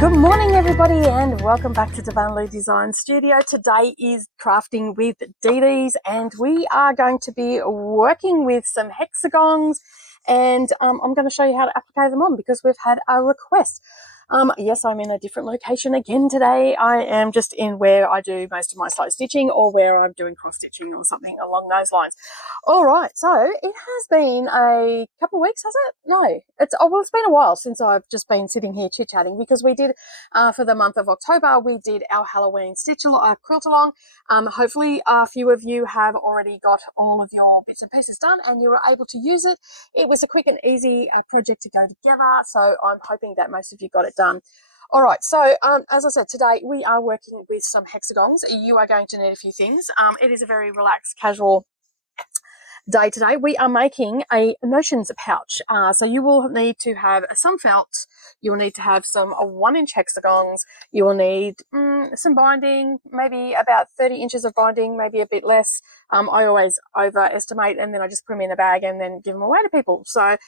Good morning everybody and welcome back to Darvanalee Design Studio. Today is crafting with Dee Dee's and we are going to be working with some hexagons and I'm going to show you how to apply them on because we've had a request. Yes, I'm in a different location again today. I am just in where I do most of my slow stitching or where I'm doing cross stitching or something along those lines. All right, so it has been a couple of weeks, has it? No, it's been a while since I've just been sitting here chit-chatting because we did for the month of October, we did our Halloween quilt-along. Hopefully a few of you have already got all of your bits and pieces done and you were able to use it. It was a quick and easy project to go together, so I'm hoping that most of you got it done. All right, so as I said, today we are working with some hexagons. You are going to need a few things. It is a very relaxed, casual day today. We are making a notions pouch. So you will need to have some felt, you will need to have some 1-inch hexagons, you will need some binding, maybe about 30 inches of binding, maybe a bit less. I always overestimate and then I just put them in a bag and then give them away to people. So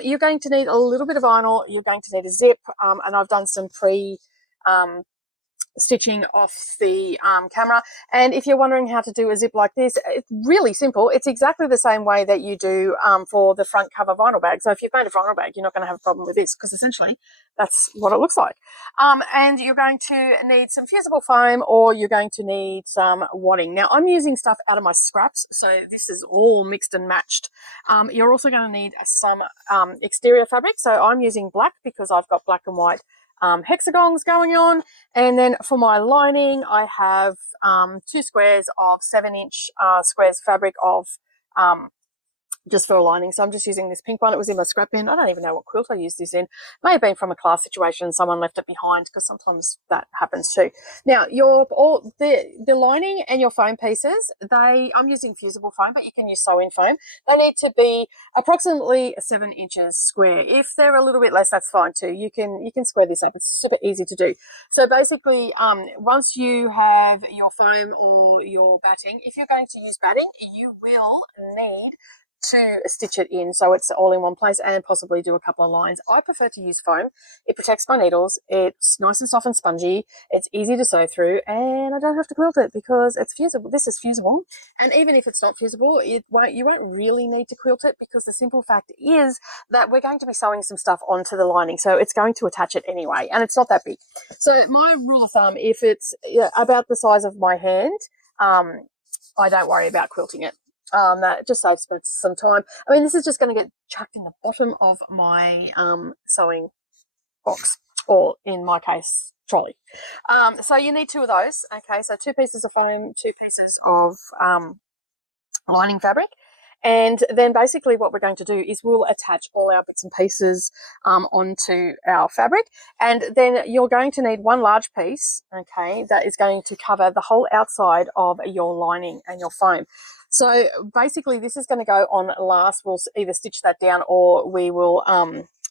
you're going to need a little bit of vinyl, you're going to need a zip, and I've done some stitching off the camera. And if you're wondering how to do a zip like this, it's really simple. It's exactly the same way that you do for the front cover vinyl bag. So if you've made a vinyl bag, you're not going to have a problem with this because essentially that's what it looks like. And you're going to need some fusible foam or you're going to need some wadding. Now I'm using stuff out of my scraps, so this is all mixed and matched. You're also going to need some exterior fabric. So I'm using black because I've got black and white hexagons going on, and then for my lining I have 2 squares of 7-inch squares fabric of just for a lining. So I'm just using this pink one. It was in my scrap bin. I don't even know what quilt I used this in. May have been from a class situation and someone left it behind because sometimes that happens too. Now the lining and your foam pieces, I'm using fusible foam, but you can use sew-in foam. They need to be approximately 7 inches square. If they're a little bit less, that's fine too. You can square this up. It's super easy to do. So basically, once you have your foam or your batting, if you're going to use batting, you will need to stitch it in so it's all in one place and possibly do a couple of lines. I prefer to use foam. It protects my needles. It's nice and soft and spongy. It's easy to sew through and I don't have to quilt it because it's fusible. This is fusible, and even if it's not fusible, you won't really need to quilt it because the simple fact is that we're going to be sewing some stuff onto the lining, so it's going to attach it anyway, and it's not that big. So my rule of thumb, if it's about the size of my hand, I don't worry about quilting it. That just saves some time. I mean, this is just going to get chucked in the bottom of my sewing box, or in my case, trolley. So you need 2 of those. Okay, so 2 pieces of foam, 2 pieces of lining fabric. And then basically what we're going to do is we'll attach all our bits and pieces onto our fabric. And then you're going to need 1 large piece, okay, that is going to cover the whole outside of your lining and your foam. So basically this is going to go on last. We'll either stitch that down or we will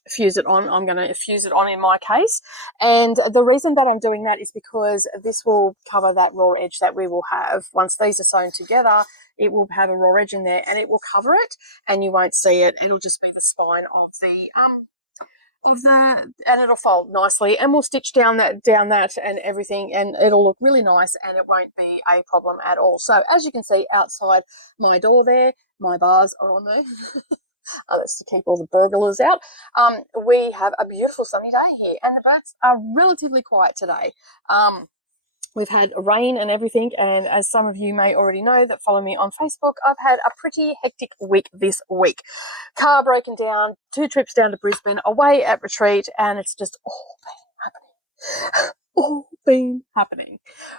fuse it on. I'm going to fuse it on in my case. And the reason that I'm doing that is because this will cover that raw edge that we will have. Once these are sewn together, it will have a raw edge in there and it will cover it and you won't see it. It'll just be the spine and it'll fold nicely, and we'll stitch down that and everything, and it'll look really nice and it won't be a problem at all. So as you can see outside my door there, my bars are on there. That's to keep all the burglars out. We have a beautiful sunny day here and the birds are relatively quiet today. We've had rain and everything, and as some of you may already know that follow me on Facebook, I've had a pretty hectic week this week. Car broken down, 2 trips down to Brisbane, away at retreat, and it's just all been happening.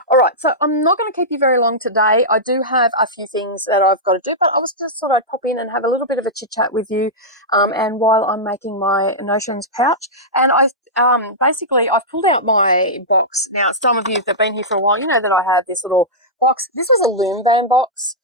All right, so I'm not going to keep you very long today. I do have a few things that I've got to do, but I was just thought I'd pop in and have a little bit of a chit chat with you, and while I'm making my notions pouch. And basically I've pulled out my box. Now some of you that have been here for a while, you know that I have this little box. This was a loom band box.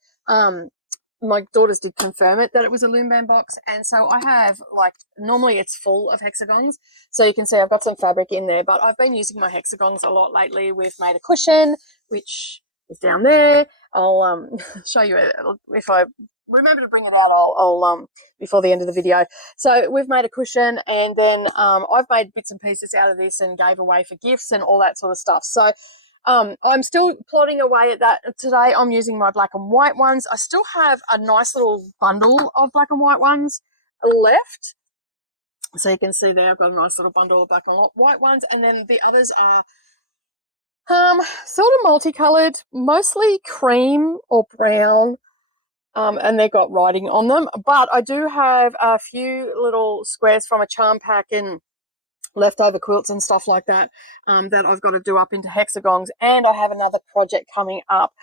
My daughters did confirm it that it was a loom band box, and so I have, like, normally it's full of hexagons, so you can see I've got some fabric in there, but I've been using my hexagons a lot lately. We've made a cushion which is down there. I'll show you if I remember to bring it out, I'll before the end of the video. So we've made a cushion, and then I've made bits and pieces out of this and gave away for gifts and all that sort of stuff. So I'm still plodding away at that. Today I'm using my black and white ones. I still have a nice little bundle of black and white ones left. So you can see there I've got a nice little bundle of black and white ones, and then the others are sort of multicolored, mostly cream or brown, and they've got writing on them. But I do have a few little squares from a charm pack and leftover quilts and stuff like that that I've got to do up into hexagons, and I have another project coming up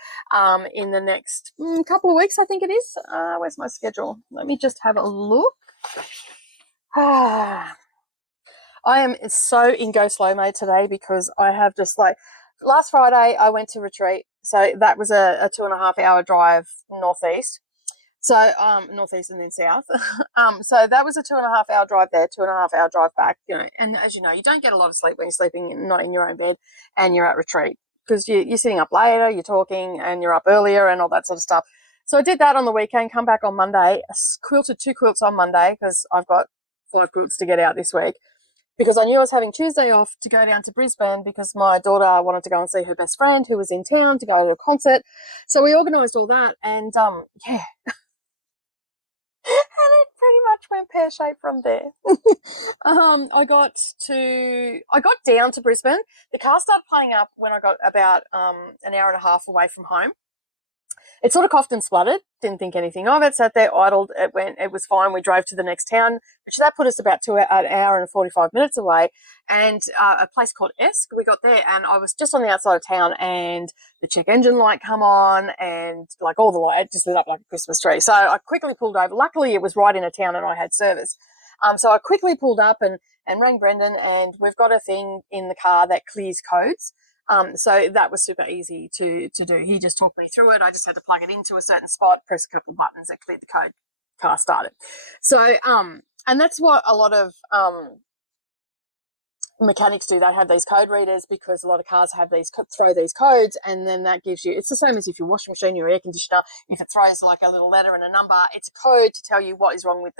in the next couple of weeks, I think it is. Where's my schedule? Let me just have a look. I am so in go slow mode today because I have just like last Friday I went to retreat, so that was a 2.5 hour drive northeast. So northeast and then south. So that was a 2.5 hour drive there, 2.5 hour drive back. You know, and as you know, you don't get a lot of sleep when you're sleeping not in your own bed and you're at retreat because you're sitting up later, you're talking, and you're up earlier and all that sort of stuff. So I did that on the weekend. Come back on Monday. Quilted 2 quilts on Monday because I've got 5 quilts to get out this week. Because I knew I was having Tuesday off to go down to Brisbane because my daughter wanted to go and see her best friend who was in town to go to a concert. So we organised all that, and yeah. And it pretty much went pear-shaped from there. I got down to Brisbane. The car started playing up when I got about an hour and a half away from home. It sort of coughed and spluttered, didn't think anything of it, sat there, idled, it was fine. We drove to the next town, which that put us about an hour and 45 minutes away, and a place called Esk. We got there, and I was just on the outside of town, and the check engine light come on, and like all the light, it just lit up like a Christmas tree. So I quickly pulled over. Luckily, it was right in a town, and I had service. So I quickly pulled up and rang Brendan, and we've got a thing in the car that clears codes. So that was super easy to do. He just talked me through it. I just had to plug it into a certain spot, press a couple of buttons that cleared the code, car started. So, and that's what a lot of mechanics do. They have these code readers because a lot of cars have throw these codes, and then that gives you, it's the same as if your washing machine, your air conditioner, if it throws like a little letter and a number, it's a code to tell you what is wrong with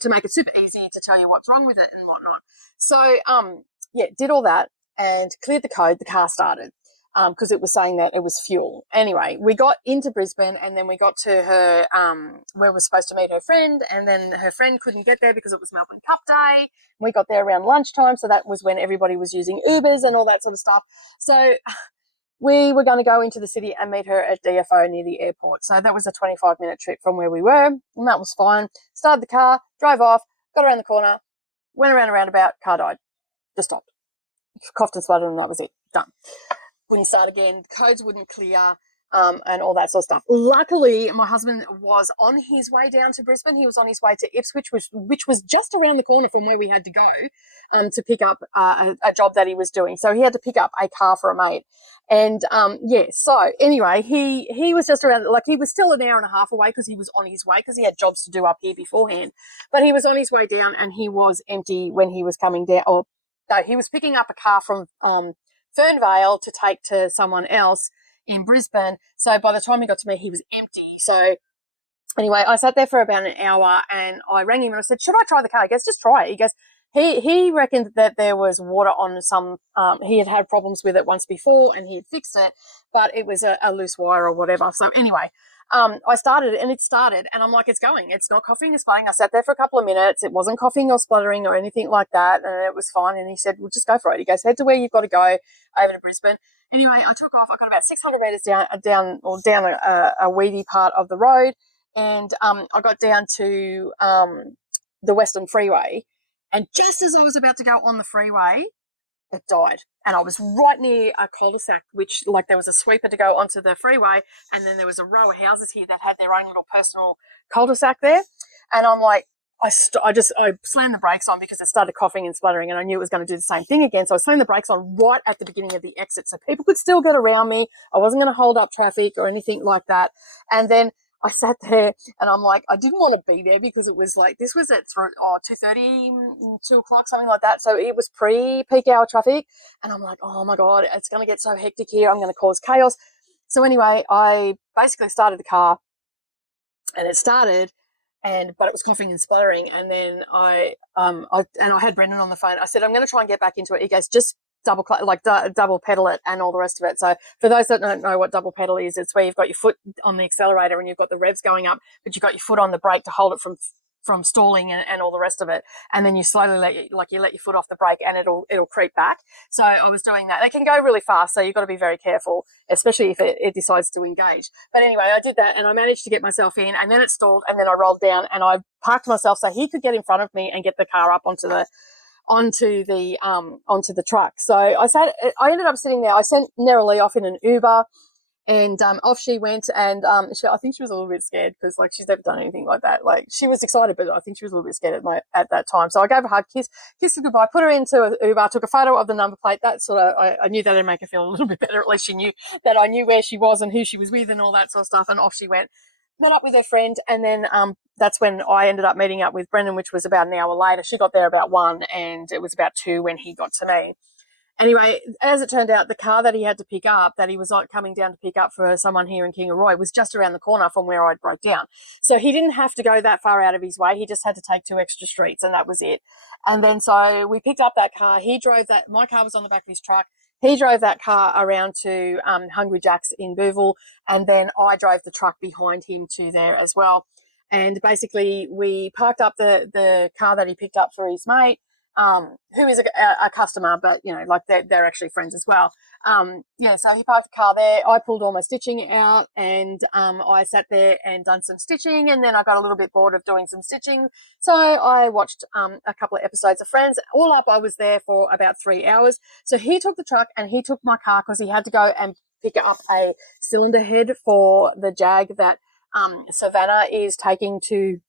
to make it super easy to tell you what's wrong with it and whatnot. So, yeah, did all that and cleared the code. The car started because it was saying that it was fuel. Anyway, we got into Brisbane, and then we got to her where we were supposed to meet her friend, and then her friend couldn't get there because it was Melbourne Cup Day. We got there around lunchtime, so that was when everybody was using Ubers and all that sort of stuff. So we were going to go into the city and meet her at DFO near the airport. So that was a 25-minute trip from where we were, and that was fine. Started the car, drove off, got around the corner, went around a roundabout, car died. Just stopped. Coughed and spluttered, and that was it. Done. Wouldn't start again. Codes wouldn't clear, and all that sort of stuff. Luckily, my husband was on his way down to Brisbane. He was on his way to Ipswich, which was just around the corner from where we had to go to pick up a job that he was doing. So he had to pick up a car for a mate. And yeah, so anyway, he was just around, like he was still an hour and a half away because he was on his way because he had jobs to do up here beforehand. But he was on his way down, and he was empty when he was coming down. Or no, he was picking up a car from Fernvale to take to someone else in Brisbane. So by the time he got to me, he was empty. So anyway, I sat there for about an hour, and I rang him and I said, should I try the car? He goes, just try it. He goes, he reckoned that there was water on some, he had problems with it once before and he had fixed it, but it was a loose wire or whatever. So anyway, I started it, and it started, and I'm like, it's going. It's not coughing or spluttering. I sat there for a couple of minutes. It wasn't coughing or spluttering or anything like that, and it was fine. And he said, well, just go for it. He goes, head to where you've got to go, over to Brisbane. Anyway, I took off. I got about 600 metres down a weedy part of the road, and I got down to the Western Freeway, and just as I was about to go on the freeway, it died. And I was right near a cul-de-sac, which, like, there was a sweeper to go onto the freeway, and then there was a row of houses here that had their own little personal cul-de-sac there. And I'm like, I slammed the brakes on because it started coughing and spluttering, and I knew it was going to do the same thing again. So I slammed the brakes on right at the beginning of the exit so people could still get around me. I wasn't going to hold up traffic or anything like that. And then I sat there, and I'm like, I didn't want to be there because it was like, this was at 2:30, 2 o'clock, something like that. So it was pre-peak hour traffic. And I'm like, oh my God, it's going to get so hectic here. I'm going to cause chaos. So anyway, I basically started the car, and it started, but it was coughing and spluttering. And then I had Brendan on the phone. I said, I'm going to try and get back into it. He goes, just double pedal it and all the rest of it. So for those that don't know what double pedal is, it's where you've got your foot on the accelerator and you've got the revs going up, but you've got your foot on the brake to hold it from stalling and all the rest of it. And then you slowly let your foot off the brake and it'll creep back. So I was doing that. It can go really fast, so you've got to be very careful, especially if it decides to engage. But anyway, I did that and I managed to get myself in, and then it stalled, and then I rolled down and I parked myself so he could get in front of me and get the car up onto the truck. So I ended up sitting there. I sent Nerily off in an Uber, and off she went. And I think she was a little bit scared because like she's never done anything like that. Like she was excited, but I think she was a little bit scared at that time. So I gave her a hug, kissed her goodbye, put her into an Uber, took a photo of the number plate. That sort of I knew that'd make her feel a little bit better. At least she knew that I knew where she was and who she was with and all that sort of stuff. And off she went. Met up with her friend, and then that's when I ended up meeting up with Brendan, which was about an hour later. She got there about 1, and it was about 2 when he got to me. Anyway, as it turned out, the car that he had to pick up, that he was coming down to pick up for someone here in Kingaroy, was just around the corner from where I'd broke down. So he didn't have to go that far out of his way. He just had to take 2 extra streets, and that was it. And then so we picked up that car. He drove that. My car was on the back of his truck. He drove that car around to Hungry Jack's in Booville, and then I drove the truck behind him to there as well. And basically, we parked up the car that he picked up for his mate, who is a customer, but like they're actually friends as well. So he parked the car there. I pulled all my stitching out, and I sat there and done some stitching, and then I got a little bit bored of doing some stitching, so I watched a couple of episodes of Friends. All up, I was there for about 3 hours. So he took the truck and he took my car because he had to go and pick up a cylinder head for the Jag that Savannah is taking to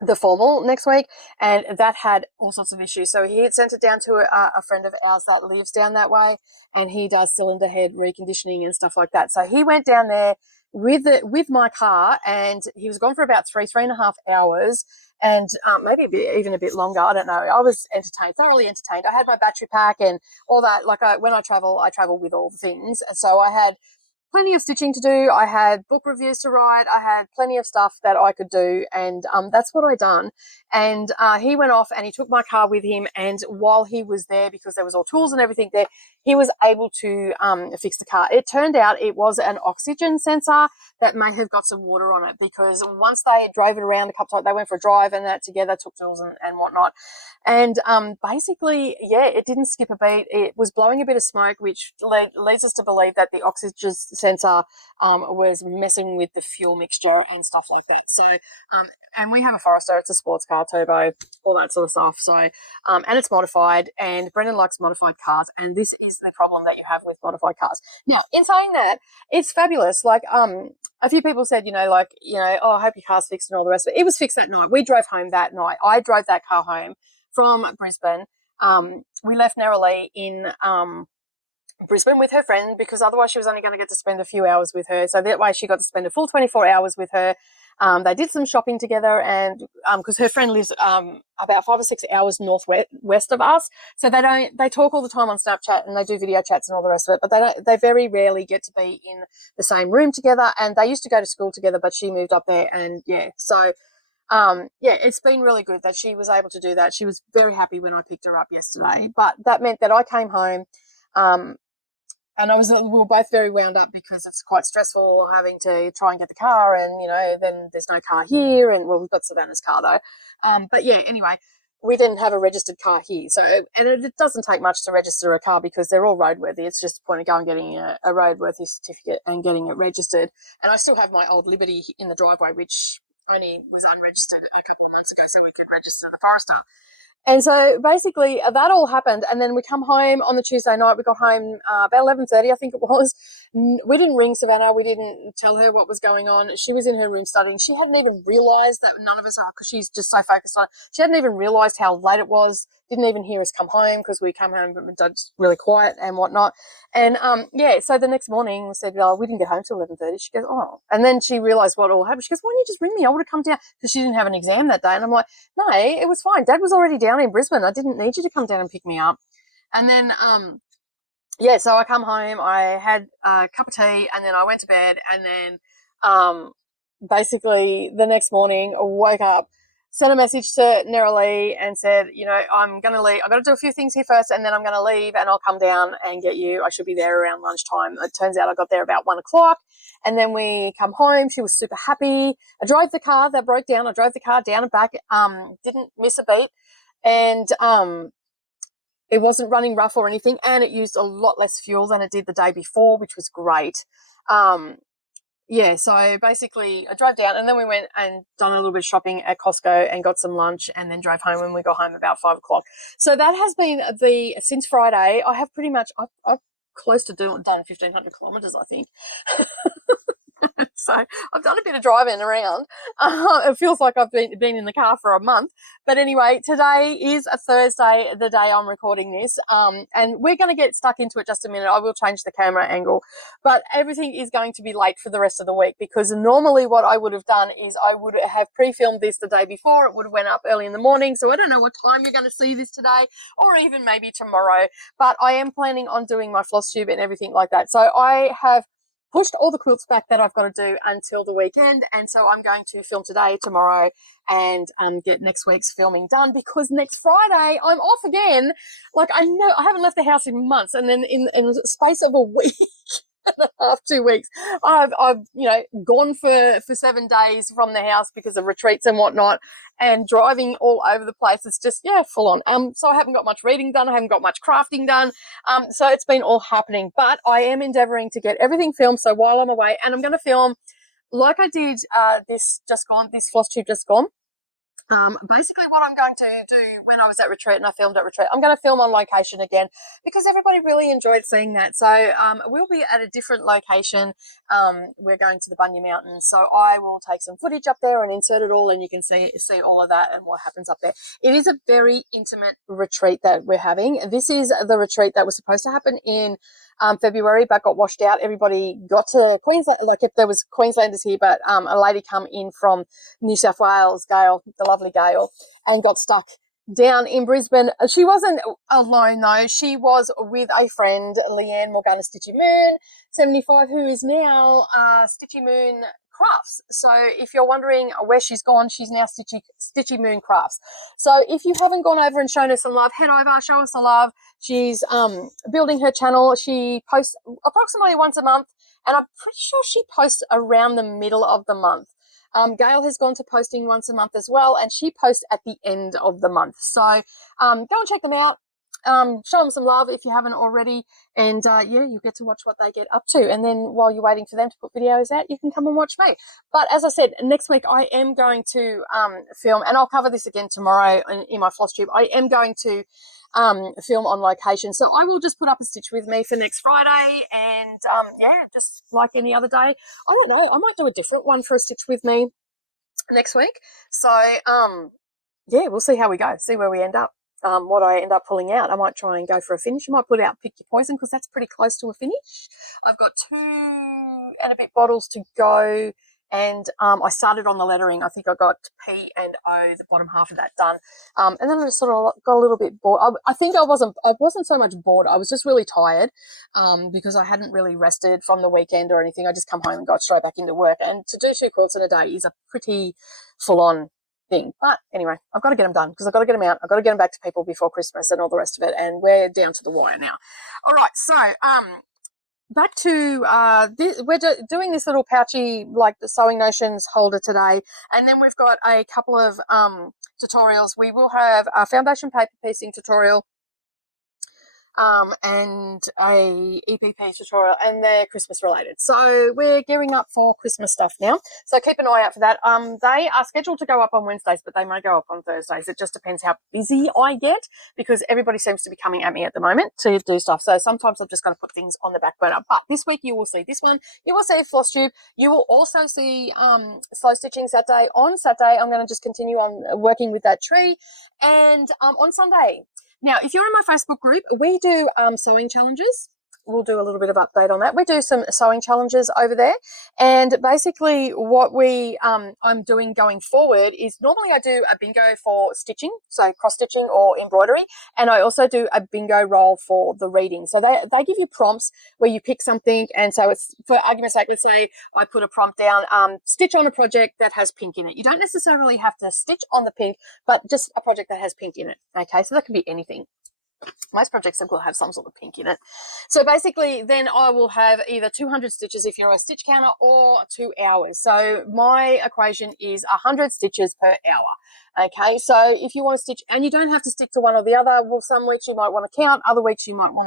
the formal next week, and that had all sorts of issues. So he had sent it down to a friend of ours that lives down that way, and he does cylinder head reconditioning and stuff like that. So he went down there with my car, and he was gone for about 3.5 hours, and maybe even a bit longer. I don't know. I was thoroughly entertained. I had my battery pack and all that. Like when I travel with all the things, and so I had plenty of stitching to do. I had book reviews to write. I had plenty of stuff that I could do, and that's what I done. And he went off and he took my car with him, and while he was there, because there was all tools and everything there, he was able to fix the car. It turned out it was an oxygen sensor that may have got some water on it, because once they drove it around a couple of times, they went for a drive and that together, took tools and whatnot. And basically, it didn't skip a beat. It was blowing a bit of smoke, which leads us to believe that the oxygen sensor was messing with the fuel mixture and stuff like that. So, and we have a Forester. It's a sports car, turbo, all that sort of stuff. So, and it's modified, and Brendan likes modified cars, and this is the problem that you have with modified cars. Now, in saying that, it's fabulous. Like, a few people said, oh, I hope your car's fixed and all the rest of it. It was fixed that night. We drove home that night. I drove that car home from Brisbane. We left Narrowlee in Brisbane with her friend, because otherwise she was only going to get to spend a few hours with her. So that way she got to spend a full 24 hours with her. They did some shopping together, and because her friend lives about 5 or 6 hours northwest of us, so they talk all the time on Snapchat, and they do video chats and all the rest of it, but they very rarely get to be in the same room together. And they used to go to school together, but she moved up there, and so it's been really good that she was able to do that. She was very happy when I picked her up yesterday, but that meant that I came home, and we were both very wound up, because it's quite stressful having to try and get the car, and then there's no car here, and we've got Savannah's car though. But anyway, we didn't have a registered car here, so it doesn't take much to register a car, because they're all roadworthy. It's just a point of going and getting a roadworthy certificate and getting it registered. And I still have my old Liberty in the driveway, which only was unregistered a couple of months ago, so we could register the Forester. And so basically that all happened, and then we come home on the Tuesday night. We got home about 11:30, I think it was. We didn't ring Savannah. We didn't tell her what was going on. She was in her room studying. She hadn't even realised that none of us are, because she's just so focused on it. She hadn't even realised how late it was. Didn't even hear us come home, because we come home but just really quiet and whatnot. And so the next morning we said, "Oh, we didn't get home till 11:30." She goes, "Oh," and then she realised what all happened. She goes, "Why didn't you just ring me? I would have come down," because she didn't have an exam that day. And I'm like, "No, it was fine. Dad was already down in Brisbane. I didn't need you to come down and pick me up." And then so I come home. I had a cup of tea, and then I went to bed, and then basically the next morning, woke up, sent a message to Nerali and said, you know, I'm going to leave. I've got to do a few things here first, and then I'm going to leave and I'll come down and get you. I should be there around lunchtime. It turns out I got there about 1 o'clock, and then we come home. She was super happy. I drove the car that broke down. I drove the car down and back, didn't miss a beat. And it wasn't running rough or anything, and it used a lot less fuel than it did the day before, which was great. Yeah, so basically I drove down and then we went and done a little bit of shopping at Costco and got some lunch and then drove home, and we got home about 5 o'clock. So that has been since Friday, I have pretty much, I've close to done 1,500 kilometres, I think. So I've done a bit of driving around. It feels like I've been in the car for a month. But anyway, today is a Thursday, the day I'm recording this. And we're going to get stuck into it just a minute. I will change the camera angle. But everything is going to be late for the rest of the week, because normally what I would have done is I would have pre-filmed this the day before. It would have went up early in the morning. So I don't know what time you're going to see this today, or even maybe tomorrow. But I am planning on doing my floss tube and everything like that. So I have pushed all the quilts back that I've got to do until the weekend, and so I'm going to film today, tomorrow, and get next week's filming done, because next Friday I'm off again. Like, I know I haven't left the house in months, and then in the space of a week and a half, 2 weeks, I've gone for 7 days from the house because of retreats and whatnot, and driving all over the place. It's just, full on. So I haven't got much reading done. I haven't got much crafting done. So it's been all happening, but I am endeavoring to get everything filmed. So while I'm away, and I'm going to film like I did this floss tube just gone. Basically what I'm going to do when I was at retreat and I filmed at retreat, I'm going to film on location again, because everybody really enjoyed seeing that. So we'll be at a different location. We're going to the Bunya Mountains, so I will take some footage up there and insert it all, and you can see all of that and what happens up there. It is a very intimate retreat that we're having. This is the retreat that was supposed to happen in February, but got washed out. Everybody got to Queensland, like if there was Queenslanders here, but a lady come in from New South Wales, Gail, the lovely Gail, and got stuck down in Brisbane. She wasn't alone though. She was with a friend, Leanne Morgana Stitchy Moon 75, who is now Stitchy Moon Crafts. So if you're wondering where she's gone, she's now Stitchy Moon Crafts. So if you haven't gone over and shown her some love, head over, show us some love. She's building her channel. She posts approximately once a month, and I'm pretty sure she posts around the middle of the month. Gail has gone to posting once a month as well, and she posts at the end of the month. So go and check them out. Show them some love if you haven't already, and you get to watch what they get up to. And then while you're waiting for them to put videos out, you can come and watch me. But as I said, next week I am going to film, and I'll cover this again tomorrow in my floss tube. I am going to film on location, so I will just put up a stitch with me for next Friday, and just like any other day. I don't know, I might do a different one for a stitch with me next week. So we'll see how we go, see where we end up. What I end up pulling out. I might try and go for a finish. I might put out Pick Your Poison, because that's pretty close to a finish. I've got 2 and a bit bottles to go, and I started on the lettering. I think I got P and O, the bottom half of that done, and then I just sort of got a little bit bored. I think I wasn't so much bored. I was just really tired, because I hadn't really rested from the weekend or anything. I just come home and got straight back into work, and to do 2 quilts in a day is a pretty full-on thing. But anyway, I've got to get them done, because I've got to get them out. I've got to get them back to people before Christmas and all the rest of it, and we're down to the wire now. All right, so back to we're doing this little pouchy, like the Sewing Notions holder today, and then we've got a couple of tutorials. We will have a foundation paper piecing tutorial, and a EPP tutorial, and they're Christmas related. So we're gearing up for Christmas stuff now. So keep an eye out for that. They are scheduled to go up on Wednesdays, but they may go up on Thursdays. It just depends how busy I get, because everybody seems to be coming at me at the moment to do stuff. So sometimes I'm just going to put things on the back burner. But this week you will see this one. You will see a floss tube. You will also see slow stitching Saturday. On Saturday, I'm going to just continue on working with that tree. And on Sunday, now, if you're in my Facebook group, we do sewing challenges. we'll do a little bit of update on that. We do some sewing challenges over there, and basically what I'm doing going forward is normally I do a bingo for stitching, so cross stitching or embroidery, and I also do a bingo roll for the reading. So they give you prompts where you pick something, and so it's, for argument's sake, let's say I put a prompt down, stitch on a project that has pink in it. You don't necessarily have to stitch on the pink, but just a project that has pink in it. Okay, so that can be anything. Most projects will have some sort of pink in it. So basically then I will have either 200 stitches if you're a stitch counter, or 2 hours. So my equation is 100 stitches per hour. Okay, so if you want to stitch, and you don't have to stick to one or the other, well, some weeks you might want to count, other weeks you might want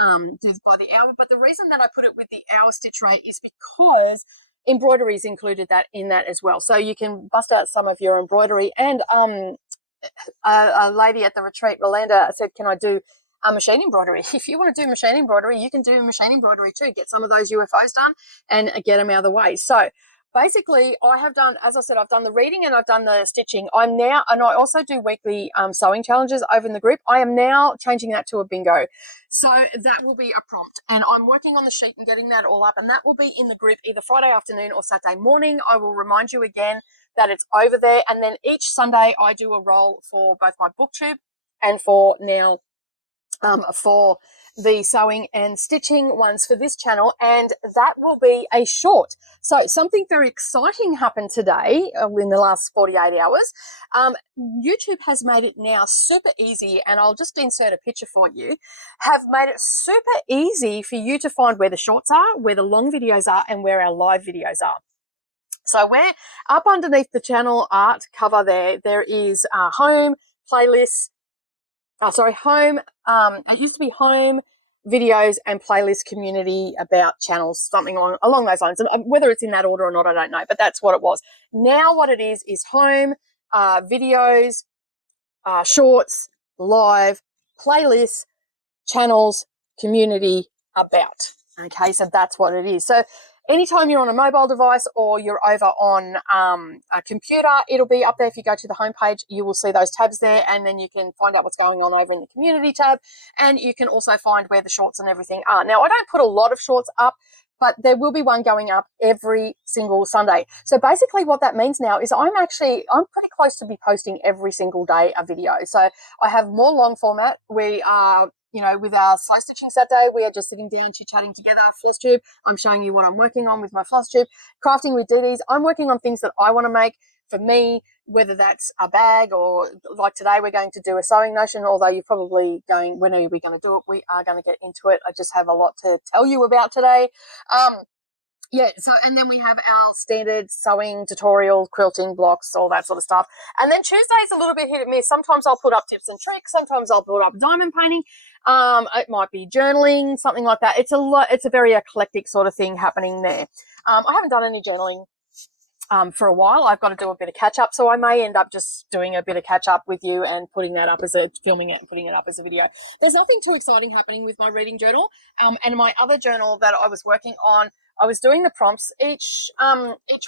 to do by the hour. But the reason that I put it with the hour stitch rate is because embroidery is included in that as well. So you can bust out some of your embroidery. And a lady at the retreat, Rolanda, said, can I do machine embroidery? If you want to do machine embroidery, you can do machine embroidery too. Get some of those UFOs done and get them out of the way. So basically I have done, as I said, I've done the reading and I've done the stitching. And I also do weekly sewing challenges over in the group. I am now changing that to a bingo. So that will be a prompt, and I'm working on the sheet and getting that all up, and that will be in the group either Friday afternoon or Saturday morning. I will remind you again that it's over there. And then each Sunday I do a roll for both my booktube and for now for the sewing and stitching ones for this channel, and that will be a short. So something very exciting happened today in the last 48 hours. YouTube has made it now super easy, and I'll just insert a picture for you, have made it super easy for you to find where the shorts are, where the long videos are, and where our live videos are. So we're up underneath the channel art cover there is home, playlists, home, it used to be home, videos, and playlist, community, about, channels, something along those lines. And whether it's in that order or not, I don't know, but that's what it was. Now what it is home, videos, shorts, live, playlists, channels, community, about. Okay, so that's what it is. So anytime you're on a mobile device or you're over on a computer, it'll be up there. If you go to the homepage, you will see those tabs there, and then you can find out what's going on over in the community tab, and you can also find where the shorts and everything are. Now, I don't put a lot of shorts up, but there will be one going up every single Sunday. So basically what that means now is I'm pretty close to be posting every single day a video. So I have more long format. We are, with our slow stitching Saturday, we are just sitting down, chit-chatting together, floss tube. I'm showing you what I'm working on with my floss tube. Crafting with DDs, I'm working on things that I want to make for me, whether that's a bag, or like today we're going to do a sewing notion, although you're probably going, when are we going to do it? We are going to get into it. I just have a lot to tell you about today. And then we have our standard sewing tutorial, quilting blocks, all that sort of stuff. And then Tuesday's a little bit hit and miss. Sometimes I'll put up tips and tricks. Sometimes I'll put up diamond painting. It might be journaling, something like that. It's a very eclectic sort of thing happening there. I haven't done any journaling for a while. I've got to do a bit of catch up, so I may end up just doing a bit of catch up with you and filming it and putting it up as a video. There's nothing too exciting happening with my reading journal, and my other journal that I was working on. I was doing the prompts each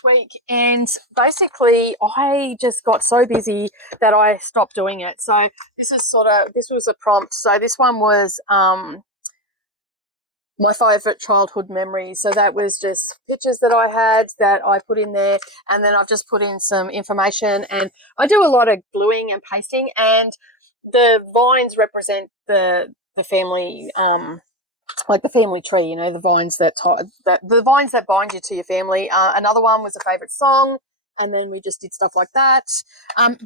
week, and basically I just got so busy that I stopped doing it. So this was a prompt. So this one was my favourite childhood memories. So that was just pictures that I had that I put in there, and then I've just put in some information, and I do a lot of gluing and pasting, and the vines represent the family, like the family tree, the vines that bind you to your family. Another one was a favourite song, and then we just did stuff like that.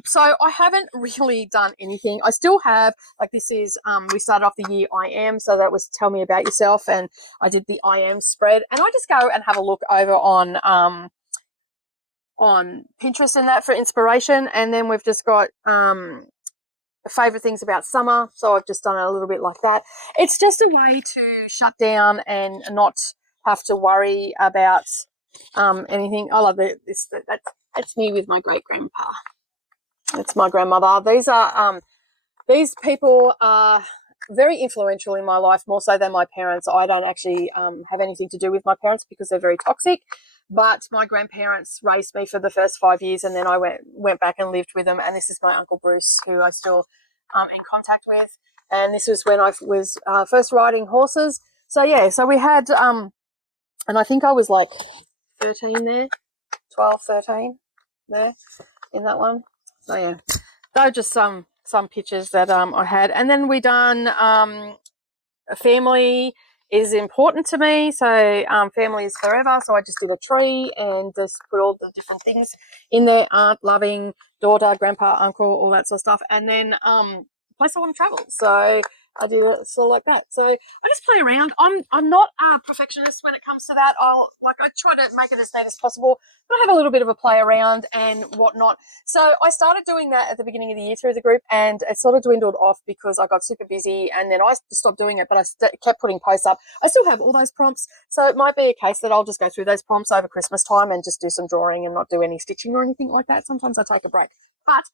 So I haven't really done anything. I still have, like, this is, we started off the year I am, so that was tell me about yourself, and I did the I am spread, and I just go and have a look over on Pinterest and that for inspiration. And then we've just got favorite things about summer, so I've just done it a little bit like that. It's just a way to shut down and not have to worry about anything. I love it. That's me with my great grandpa. That's my grandmother. These people are very influential in my life, more so than my parents. I don't actually have anything to do with my parents because they're very toxic. But my grandparents raised me for the first 5 years, and then I went back and lived with them. And this is my Uncle Bruce, who I still in contact with. And this was when I was first riding horses. So yeah, so we had and I think I was like 13 there, 12, 13 there in that one. So yeah, those are just some pictures that I had. And then we done family is important to me, so family is forever. So I just did a tree and just put all the different things in there: aunt, loving, daughter, grandpa, uncle, all that sort of stuff. And then place I want to travel, so I did it sort of like that. So I just play around. I'm not a perfectionist when it comes to that. I try to make it as neat as possible, but I have a little bit of a play around and whatnot. So I started doing that at the beginning of the year through the group, and it sort of dwindled off because I got super busy, and then I stopped doing it, but I kept putting posts up. I still have all those prompts, so it might be a case that I'll just go through those prompts over Christmas time and just do some drawing and not do any stitching or anything like that. Sometimes I take a break. But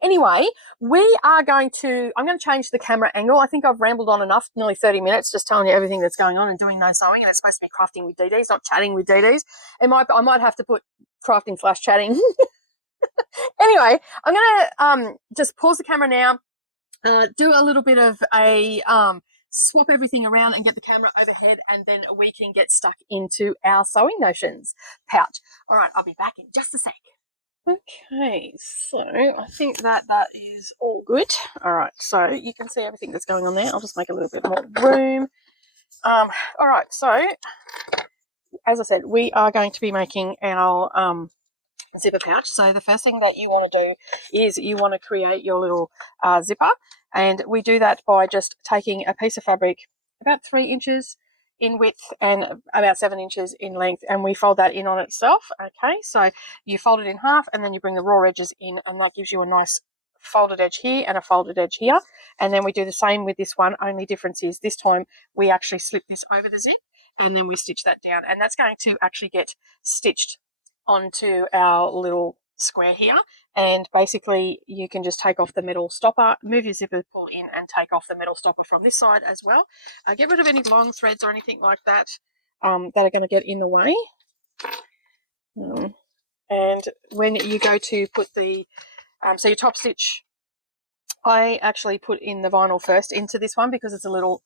anyway, I'm going to change the camera angle. I think I've rambled on enough, nearly 30 minutes, just telling you everything that's going on and doing no sewing, and it's supposed to be crafting with DDs, not chatting with DDs. I might have to put crafting / chatting. Anyway, I'm going to just pause the camera now, do a little bit of a swap everything around and get the camera overhead, and then we can get stuck into our sewing notions pouch. All right, I'll be back in just a sec. Okay, so I think that is all good. All right, so you can see everything that's going on there. I'll just make a little bit more room. All right, so as I said, we are going to be making our zipper pouch. So the first thing that you want to do is you want to create your little zipper, and we do that by just taking a piece of fabric about 3 inches in width and about 7 inches in length, and we fold that in on itself. Okay, so you fold it in half and then you bring the raw edges in, and that gives you a nice folded edge here and a folded edge here. And then we do the same with this one, only difference is this time we actually slip this over the zip and then we stitch that down, and that's going to actually get stitched onto our little square here. And basically you can just take off the metal stopper, move your zipper pull in, and take off the metal stopper from this side as well. Get rid of any long threads or anything like that that are going to get in the way. And when you go to put the so your top stitch, I actually put in the vinyl first into this one because it's a little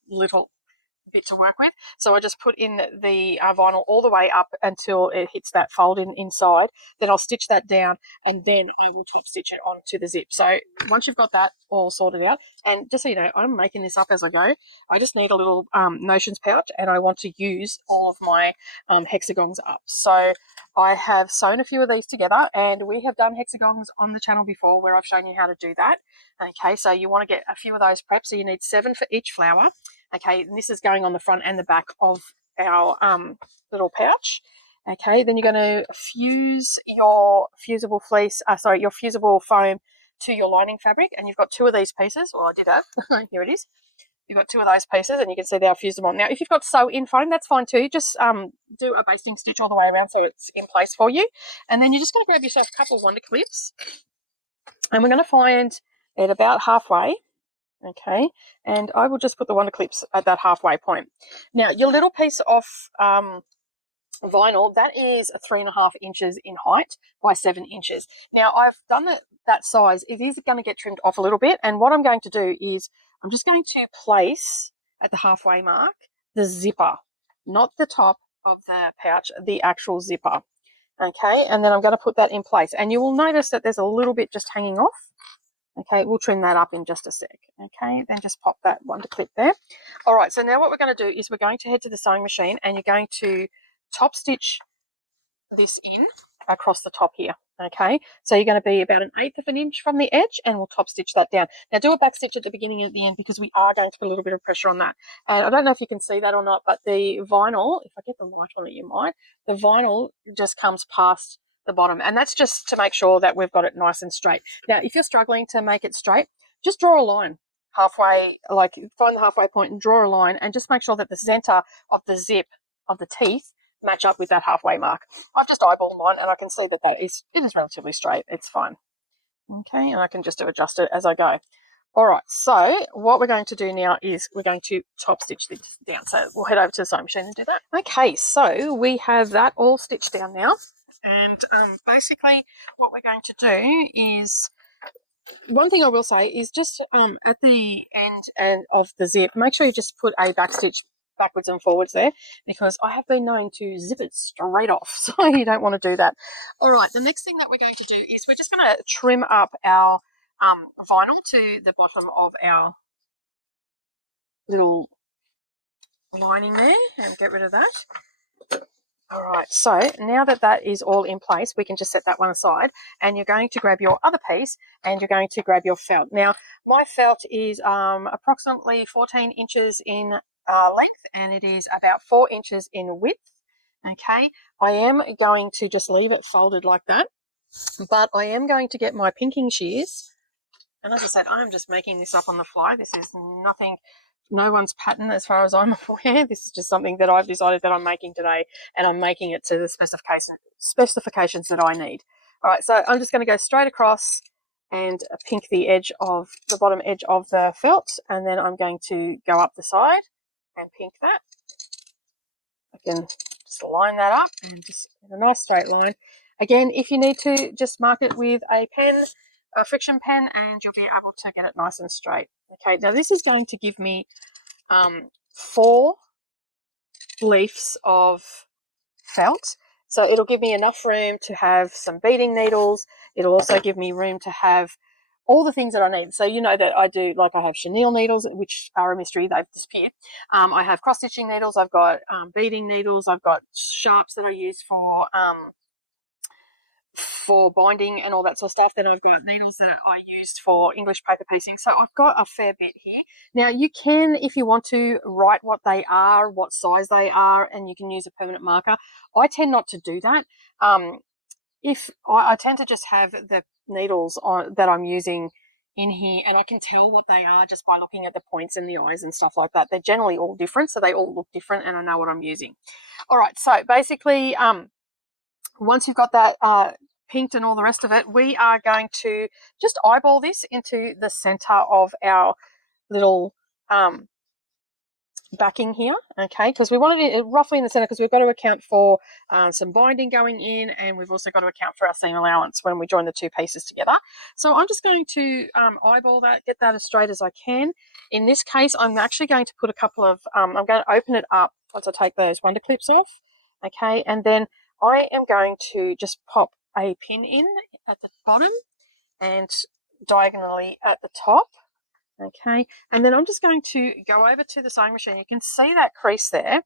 bit to work with. So I just put in the vinyl all the way up until it hits that fold inside. Then I'll stitch that down, and then I will top stitch it onto the zip. So once you've got that all sorted out, and just so you know, I'm making this up as I go. I just need a little notions pouch, and I want to use all of my hexagons up. So I have sewn a few of these together, and we have done hexagons on the channel before where I've shown you how to do that. Okay, so you want to get a few of those prepped. So you need 7 for each flower. Okay, and this is going on the front and the back of our little pouch. Okay, then you're going to fuse your fusible fleece, your fusible foam to your lining fabric, and you've got 2 of these pieces. Well, I did that. Here it is. You've got 2 of those pieces, and you can see they're fusible. Now, if you've got sew-in foam, that's fine too. Just do a basting stitch all the way around so it's in place for you. And then you're just going to grab yourself a couple of wonder clips, and we're going to find it about halfway. Okay, and I will just put the wonder clips at that halfway point. Now, your little piece of vinyl, that is 3.5 inches in height by 7 inches. Now, I've done that size. It is going to get trimmed off a little bit, and what I'm going to do is I'm just going to place at the halfway mark the zipper, not the top of the pouch, the actual zipper. Okay, and then I'm going to put that in place, and you will notice that there's a little bit just hanging off. Okay, we'll trim that up in just a sec. Okay, then just pop that wonder clip there. All right, so now what we're going to do is we're going to head to the sewing machine, and you're going to top stitch this in across the top here. Okay, so you're going to be about 1/8 of an inch from the edge, and we'll top stitch that down. Now do a back stitch at the beginning and at the end because we are going to put a little bit of pressure on that. And I don't know if you can see that or not, but the vinyl, if I get the light on it, you might, the vinyl just comes past the bottom, and that's just to make sure that we've got it nice and straight. Now, if you're struggling to make it straight, just draw a line halfway, like find the halfway point and draw a line, and just make sure that the center of the zip of the teeth match up with that halfway mark. I've just eyeballed mine, and I can see that it is relatively straight. It's fine. Okay, and I can just adjust it as I go. All right, so what we're going to do now is we're going to top stitch this down. So we'll head over to the sewing machine and do that. Okay, so we have that all stitched down now. And basically what we're going to do is, one thing I will say is just at the end of the zip, make sure you just put a back stitch backwards and forwards there, because I have been known to zip it straight off, so you don't want to do that. All right, the next thing that we're going to do is we're just going to trim up our vinyl to the bottom of our little lining there and get rid of that. All right, so now that that is all in place, we can just set that one aside, and you're going to grab your other piece and you're going to grab your felt. Now, my felt is approximately 14 inches in length, and it is about 4 inches in width. Okay, I am going to just leave it folded like that, but I am going to get my pinking shears. And as I said, I'm just making this up on the fly. This is nothing, no one's pattern as far as I'm aware. This is just something that I've decided that I'm making today, and I'm making it to the specifications that I need. All right, so I'm just going to go straight across and pink the edge of the bottom edge of the felt, and then I'm going to go up the side and pink that. I can just line that up and just in a nice straight line. Again, if you need to, just mark it with a pen, a friction pen, and you'll be able to get it nice and straight. Okay, now this is going to give me 4 leaves of felt, so it'll give me enough room to have some beading needles. It'll also give me room to have all the things that I need. So you know that I do, like I have chenille needles, which are a mystery, they've disappeared. I have cross-stitching needles, I've got beading needles, I've got sharps that I use for binding and all that sort of stuff. Then I've got needles that I used for English paper piecing. So I've got a fair bit here. Now you can, if you want to, write what they are, what size they are, and you can use a permanent marker. I tend not to do that. If I tend to just have the needles that I'm using in here, and I can tell what they are just by looking at the points and the eyes and stuff like that. They're generally all different, so they all look different, and I know what I'm using. All right, so basically, once you've got that pinked and all the rest of it, we are going to just eyeball this into the center of our little backing here, okay, because we want it roughly in the center, because we've got to account for some binding going in, and we've also got to account for our seam allowance when we join the two pieces together. So I'm just going to eyeball that, get that as straight as I can. In this case, I'm actually going to put a couple of I'm going to open it up once I take those wonder clips off, okay, and then I am going to just pop a pin in at the bottom and diagonally at the top. Okay, and then I'm just going to go over to the sewing machine. You can see that crease there,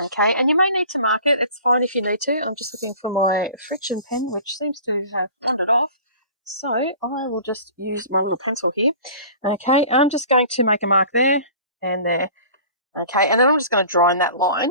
okay, and you may need to mark it. It's fine if you need to. I'm just looking for my friction pen, which seems to have cut it off. So I will just use my little pencil here. Okay, I'm just going to make a mark there and there. Okay, and then I'm just going to draw in that line.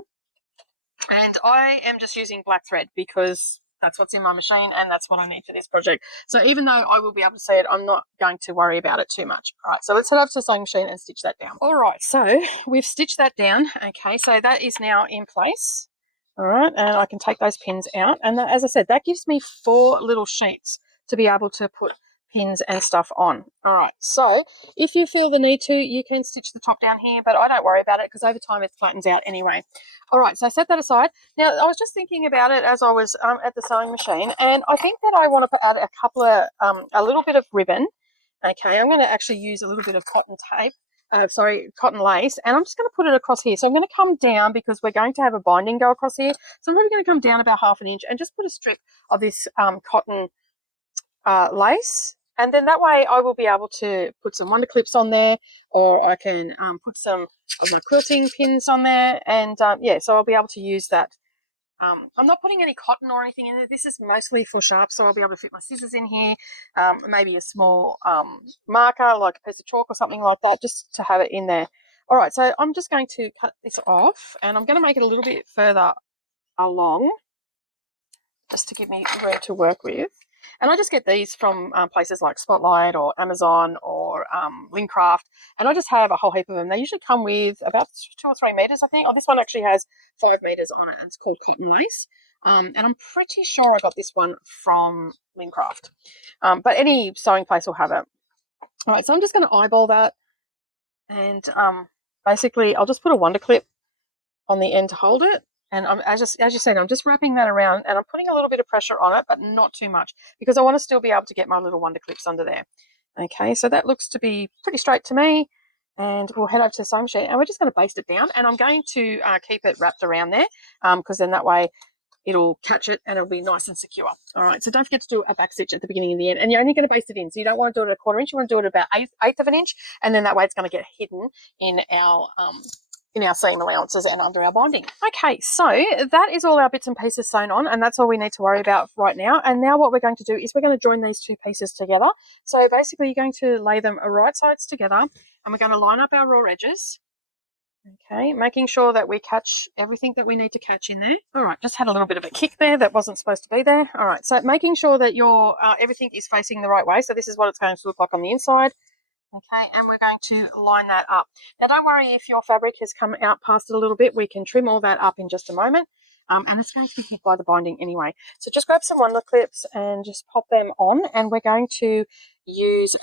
And I am just using black thread because that's what's in my machine and that's what I need for this project. So even though I will be able to see it, I'm not going to worry about it too much. All right, so let's head over to the sewing machine and stitch that down. All right, so we've stitched that down. Okay, so that is now in place. All right, and I can take those pins out. And that, as I said, that gives me 4 little sheets to be able to put pins and stuff on. All right, so if you feel the need to, you can stitch the top down here, but I don't worry about it because over time it flattens out anyway. All right, so set that aside. Now, I was just thinking about it as I was at the sewing machine, and I think that I want to add a couple of, a little bit of ribbon. Okay, I'm going to actually use a little bit of cotton tape, cotton lace, and I'm just going to put it across here. So I'm going to come down because we're going to have a binding go across here. So I'm probably going to come down about 1/2 inch and just put a strip of this cotton lace. And then that way I will be able to put some wonder clips on there, or I can put some of my quilting pins on there. And yeah, so I'll be able to use that. I'm not putting any cotton or anything in it. This is mostly for sharps, so I'll be able to fit my scissors in here, maybe a small marker, like a piece of chalk or something like that, just to have it in there. All right, so I'm just going to cut this off, and I'm going to make it a little bit further along, just to give me room to work with. And I just get these from places like Spotlight or Amazon or Lincraft, and I just have a whole heap of them. They usually come with about 2 or 3 meters, I think. Oh, this one actually has 5 meters on it, and it's called Cotton Lace. And I'm pretty sure I got this one from Lincraft, but any sewing place will have it. All right, so I'm just going to eyeball that, and basically I'll just put a wonder clip on the end to hold it. And as you said, I'm just wrapping that around, and I'm putting a little bit of pressure on it, but not too much, because I want to still be able to get my little wonder clips under there. Okay, so that looks to be pretty straight to me. and we'll head over to the sewing machine and we're just going to baste it down, and I'm going to keep it wrapped around there because then that way it'll catch it and it'll be nice and secure. All right, so don't forget to do a back stitch at the beginning and the end, and you're only going to baste it in, so you don't want to do it at a 1/4 inch, you want to do it about eighth of an inch, and then that way it's going to get hidden in our seam allowances and under our binding. Okay, so that is all our bits and pieces sewn on, and that's all we need to worry about right now. And now what we're going to do is we're going to join these two pieces together. So basically you're going to lay them right sides together, and we're going to line up our raw edges. Okay, making sure that we catch everything that we need to catch in there. All right, just had a little bit of a kick there that wasn't supposed to be there. All right, so making sure that your everything is facing the right way. So this is what it's going to look like on the inside. Okay, and we're going to line that up. Now, don't worry if your fabric has come out past it a little bit. We can trim all that up in just a moment. And it's going to be hit by the binding anyway. So just grab some wonder clips and just pop them on. And we're going to use a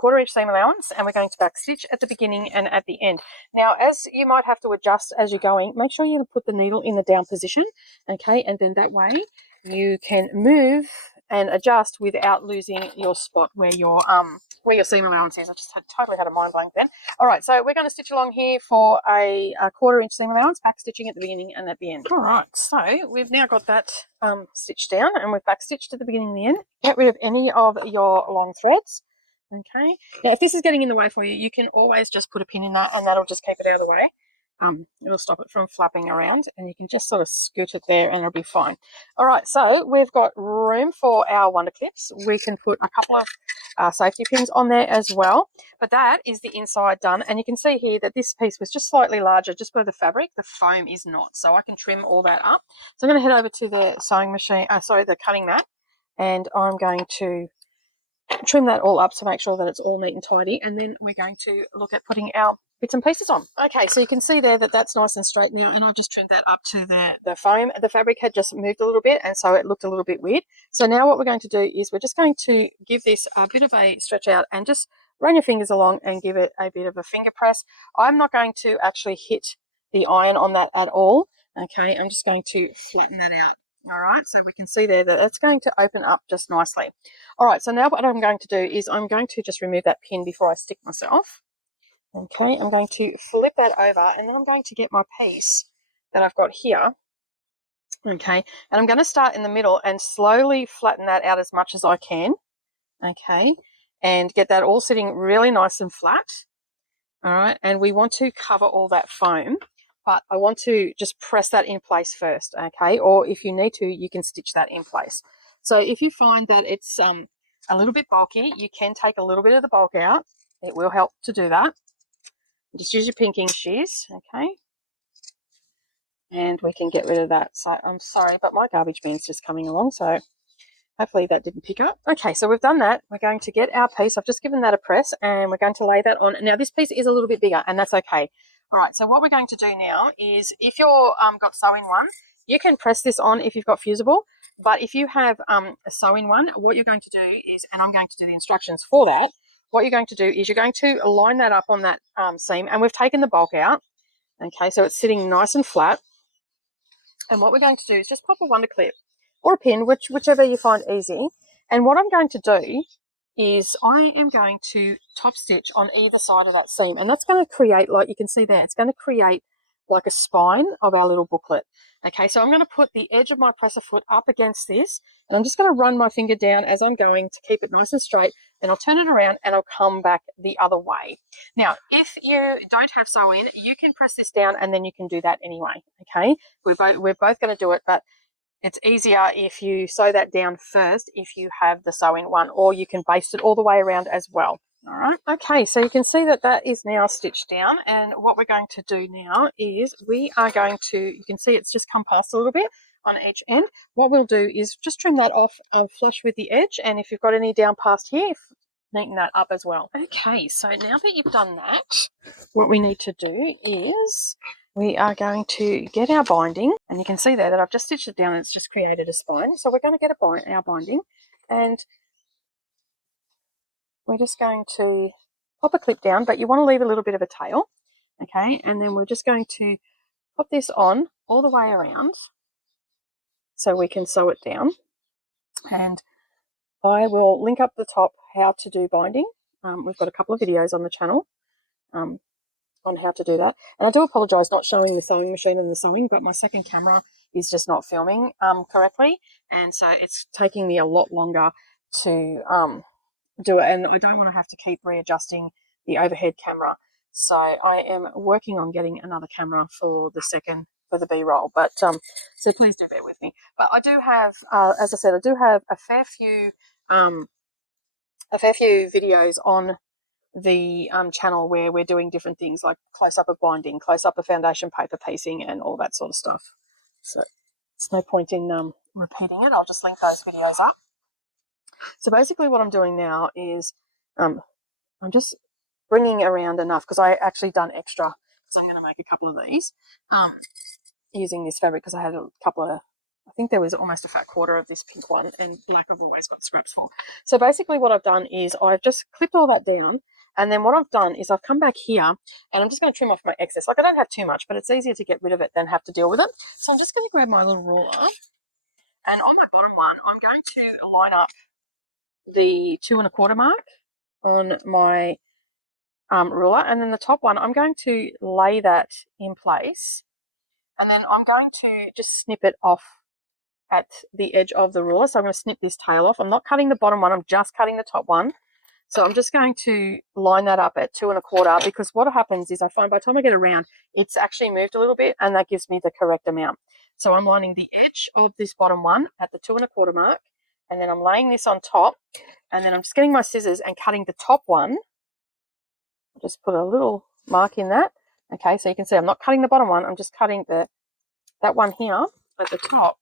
1/4 inch seam allowance, and we're going to back stitch at the beginning and at the end. Now, as you might have to adjust as you're going, make sure you put the needle in the down position. Okay, and then that way you can move and adjust without losing your spot where your seam allowance is. I just totally had a mind blank then. All right, so we're going to stitch along here for a 1/4 inch seam allowance, back stitching at the beginning and at the end. All right, so we've now got that stitched down, and we've back stitched at the beginning and the end. Get rid of any of your long threads. Okay, now if this is getting in the way for you, you can always just put a pin in that, and that'll just keep it out of the way. It'll stop it from flapping around, and you can just sort of scoot it there and it'll be fine. All right, so we've got room for our wonder clips. We can put a couple of safety pins on there as well, but that is the inside done. And you can see here that this piece was just slightly larger just where the fabric, the foam is not, so I can trim all that up. So I'm going to head over to the sewing machine, the cutting mat, and I'm going to trim that all up to make sure that it's all neat and tidy, and then we're going to look at putting our bits and pieces on. Okay, so you can see there that that's nice and straight now, and I've just trimmed that up to the foam. The fabric had just moved a little bit, and so it looked a little bit weird. So now what we're going to do is we're just going to give this a bit of a stretch out and just run your fingers along and give it a bit of a finger press. I'm not going to actually hit the iron on that at all. Okay, I'm just going to flatten that out. All right, so we can see there that it's going to open up just nicely. All right, so now what I'm going to do is I'm going to just remove that pin before I stick myself. Okay, I'm going to flip that over, and then I'm going to get my piece that I've got here. Okay, and I'm going to start in the middle and slowly flatten that out as much as I can. Okay, and get that all sitting really nice and flat. All right, and we want to cover all that foam, but I want to just press that in place first, okay? Or if you need to, you can stitch that in place. So if you find that it's a little bit bulky, you can take a little bit of the bulk out. It will help to do that. Just use your pinking shears, okay? And we can get rid of that. So I'm sorry, but my garbage man's just coming along, so hopefully that didn't pick up. Okay, so we've done that. We're going to get our piece. I've just given that a press, and we're going to lay that on. Now, this piece is a little bit bigger, and that's okay. All right, so what we're going to do now is if you're got sewing one, you can press this on if you've got fusible. But if you have a sewing one, what you're going to do is, and I'm going to do the instructions for that, what you're going to do is you're going to line that up on that seam, and we've taken the bulk out. Okay, so it's sitting nice and flat. And what we're going to do is just pop a wonder clip or a pin, whichever you find easy. And what I'm going to do is I am going to top stitch on either side of that seam. And that's going to create, like you can see there, it's going to create like a spine of our little booklet. Okay, so I'm going to put the edge of my presser foot up against this, and I'm just going to run my finger down as I'm going to keep it nice and straight, and I'll turn it around and I'll come back the other way. Now, if you don't have sew in, you can press this down and then you can do that anyway, okay? We're both going to do it, but it's easier if you sew that down first if you have the sew in one, or you can baste it all the way around as well. All right. Okay, so you can see that that is now stitched down, and what we're going to do now is we are going to, you can see it's just come past a little bit on each end. What we'll do is just trim that off flush with the edge, and if you've got any down past here, neaten that up as well. Okay, so now that you've done that, what we need to do is we are going to get our binding, and you can see there that I've just stitched it down and it's just created a spine. So we're going to get our binding, and we're just going to pop a clip down, but you want to leave a little bit of a tail, okay? And then we're just going to pop this on all the way around so we can sew it down. And I will link up the top how to do binding. We've got a couple of videos on the channel, on how to do that. And I do apologise not showing the sewing machine and the sewing, but my second camera is just not filming correctly, and so it's taking me a lot longer to do it, and I don't want to have to keep readjusting the overhead camera. So I am working on getting another camera for the B-roll, but so please do bear with me. But I do have, as I said, I do have a fair few videos on the channel where we're doing different things like close-up of binding, close-up of foundation paper piecing, and all that sort of stuff. So it's no point in repeating it. I'll just link those videos up. So basically what I'm doing now is I'm just bringing around enough, because I actually done extra, because I'm going to make a couple of these using this fabric, because I had a couple of, I think there was almost a fat quarter of this pink one, and black I've always got scraps for. So basically what I've done is I've just clipped all that down, and then what I've done is I've come back here and I'm just going to trim off my excess. Like, I don't have too much, but it's easier to get rid of it than have to deal with it. So I'm just going to grab my little ruler, and on my bottom one I'm going to line up the 2 1/4 mark on my ruler, and then the top one I'm going to lay that in place, and then I'm going to just snip it off at the edge of the ruler. So I'm going to snip this tail off. I'm not cutting the bottom one, I'm just cutting the top one. So I'm just going to line that up at 2 1/4, because what happens is I find by the time I get around, it's actually moved a little bit, and that gives me the correct amount. So I'm lining the edge of this bottom one at the 2 1/4 mark, and then I'm laying this on top, and then I'm just getting my scissors and cutting the top one. I'll just put a little mark in that. Okay, so you can see I'm not cutting the bottom one, I'm just cutting that one here at the top,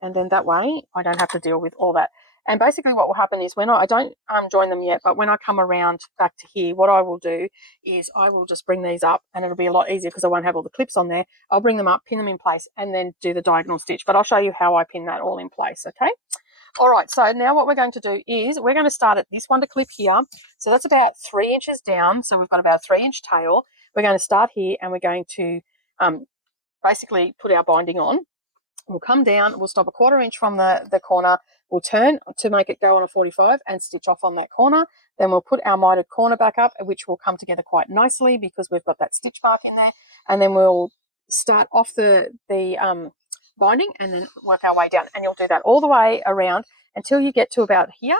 and then that way I don't have to deal with all that. And basically what will happen is when I don't join them yet, but when I come around back to here, what I will do is I will just bring these up, and it'll be a lot easier because I won't have all the clips on there. I'll bring them up, pin them in place, and then do the diagonal stitch. But I'll show you how I pin that all in place, okay? All right, so now what we're going to do is we're going to start at this one to clip here. So that's about 3 inches down. So we've got about a 3-inch tail. We're going to start here, and we're going to basically put our binding on. We'll come down, we'll stop a 1/4 inch from the corner, we'll turn to make it go on a 45 and stitch off on that corner. Then we'll put our mitered corner back up, which will come together quite nicely because we've got that stitch mark in there. And then we'll start off the binding and then work our way down. And you'll do that all the way around until you get to about here,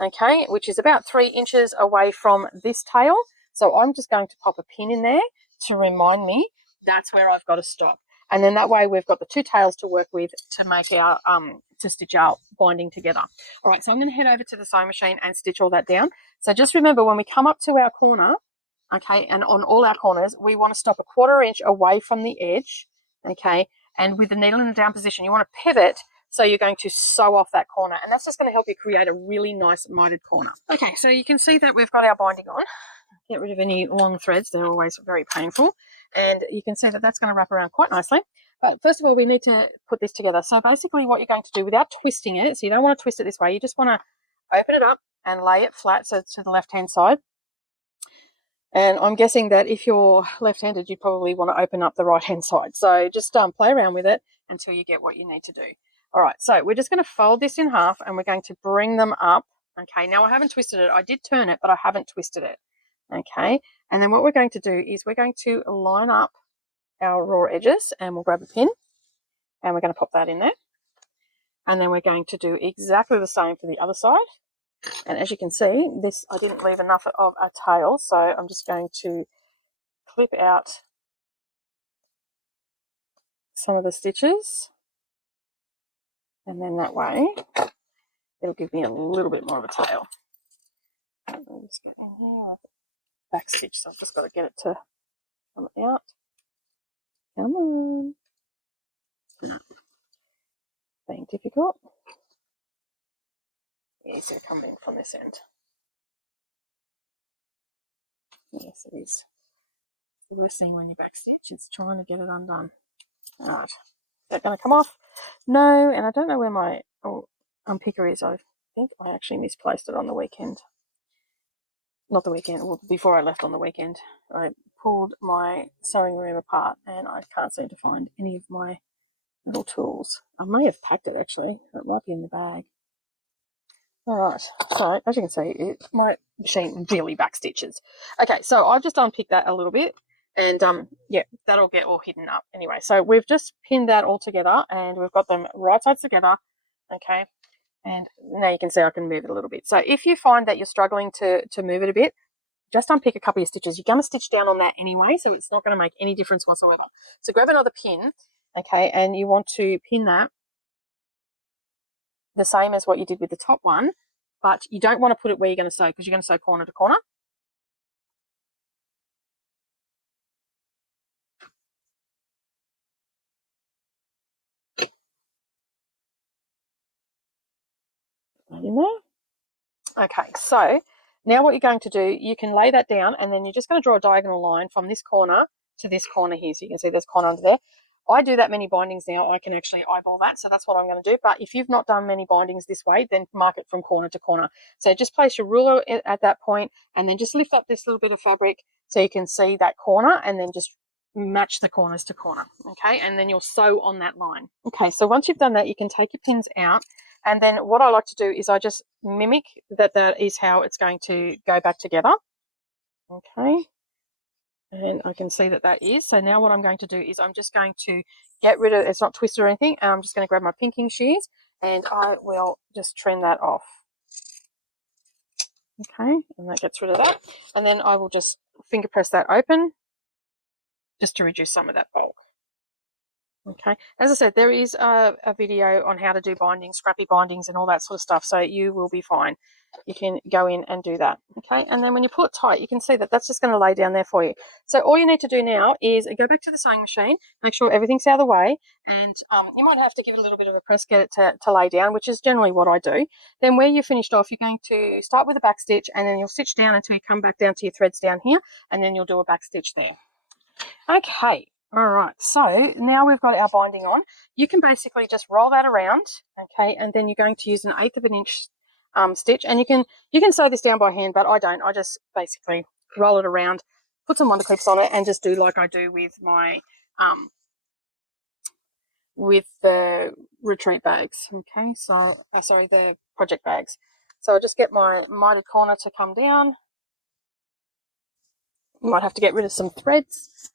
okay, which is about 3 inches away from this tail. So I'm just going to pop a pin in there to remind me that's where I've got to stop. And then that way we've got the 2 tails to work with to make our to stitch our binding together. All right, so I'm going to head over to the sewing machine and stitch all that down. So just remember, when we come up to our corner, okay, and on all our corners, we want to stop a 1/4 inch away from the edge, okay, and with the needle in the down position, you want to pivot, so you're going to sew off that corner, and that's just going to help you create a really nice mitered corner. Okay, so you can see that we've got our binding on. Get rid of any long threads, they're always very painful, and you can see that that's going to wrap around quite nicely. But first of all, we need to put this together. So basically what you're going to do, without twisting it, so you don't want to twist it this way, you just want to open it up and lay it flat, so it's to the left hand side. And I'm guessing that if you're left-handed, you probably want to open up the right-hand side. So just play around with it until you get what you need to do. All right, so we're just going to fold this in half, and we're going to bring them up. Okay, now I haven't twisted it. I did turn it, but I haven't twisted it. Okay, and then what we're going to do is we're going to line up our raw edges, and we'll grab a pin, and we're going to pop that in there. And then we're going to do exactly the same for the other side. And as you can see, this, I didn't leave enough of a tail, so I'm just going to clip out some of the stitches, and then that way it'll give me a little bit more of a tail. I'll just get in here with a back stitch, so I've just got to get it to come out. Come on. Being difficult. Easier coming in from this end. Yes, it is. The worst thing when you backstitch is trying to get it undone. Alright. Is that going to come off? No, and I don't know where my unpicker is. I think I actually misplaced it on the weekend. Not the weekend, well, before I left on the weekend. I pulled my sewing room apart and I can't seem to find any of my little tools. I may have packed it actually. It might be in the bag. Alright, so as you can see, my machine really back stitches. Okay, so I've just unpicked that a little bit, and yeah, that'll get all hidden up anyway. So we've just pinned that all together, and we've got them right sides together. Okay, and now you can see I can move it a little bit. So if you find that you're struggling to move it a bit, just unpick a couple of stitches. You're going to stitch down on that anyway, so it's not going to make any difference whatsoever. So grab another pin, okay, and you want to pin that the same as what you did with the top one, but you don't want to put it where you're going to sew, because you're going to sew corner to corner. In there. Okay, so now what you're going to do, you can lay that down, and then you're just going to draw a diagonal line from this corner to this corner here. So you can see there's a corner under there. I do that many bindings now, I can actually eyeball that, so that's what I'm going to do. But if you've not done many bindings this way, then mark it from corner to corner. So just place your ruler at that point, and then just lift up this little bit of fabric so you can see that corner, and then just match the corners to corner. Okay, and then you'll sew on that line. Okay, so once you've done that, you can take your pins out, and then what I like to do is I just mimic that is how it's going to go back together. Okay, and I can see that that is. So now what I'm going to do is I'm just going to get rid of, it's not twisted or anything, and I'm just going to grab my pinking shears, and I will just trim that off. Okay, and that gets rid of that, and then I will just finger press that open just to reduce some of that bulk. Okay, as I said, there is a video on how to do bindings, scrappy bindings and all that sort of stuff, so you will be fine. You can go in and do that. Okay, and then when you pull it tight, you can see that that's just going to lay down there for you. So all you need to do now is go back to the sewing machine, make sure everything's out of the way, and you might have to give it a little bit of a press, get it to lay down, which is generally what I do. Then where you're finished off, you're going to start with a back stitch, and then you'll stitch down until you come back down to your threads down here, and then you'll do a back stitch there. Okay, all right, so now we've got our binding on. You can basically just roll that around, okay, and then you're going to use an 1/8 of an inch stitch, and you can sew this down by hand, but I don't. I just basically roll it around, put some wonder clips on it, and just do like I do with my with the retreat bags. Okay, so sorry, the project bags. So I just get my mitered corner to come down. You might have to get rid of some threads.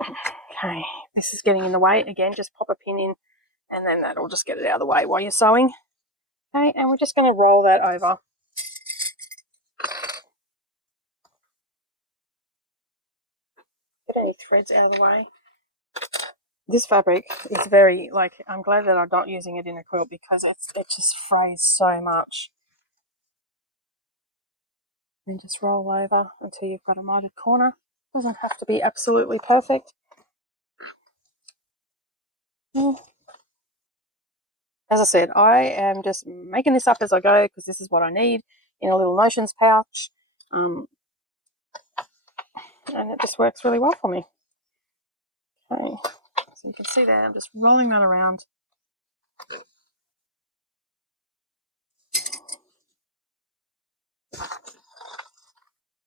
Okay, this is getting in the way. Again, just pop a pin in, and then that'll just get it out of the way while you're sewing. Okay, and we're just going to roll that over. Get any threads out of the way. This fabric is very, like, I'm glad that I'm not using it in a quilt, because it just frays so much. And just roll over until you've got a mitered corner. Doesn't have to be absolutely perfect. As I said, I am just making this up as I go, because this is what I need in a little notions pouch. And it just works really well for me. Okay, so you can see there, I'm just rolling that around.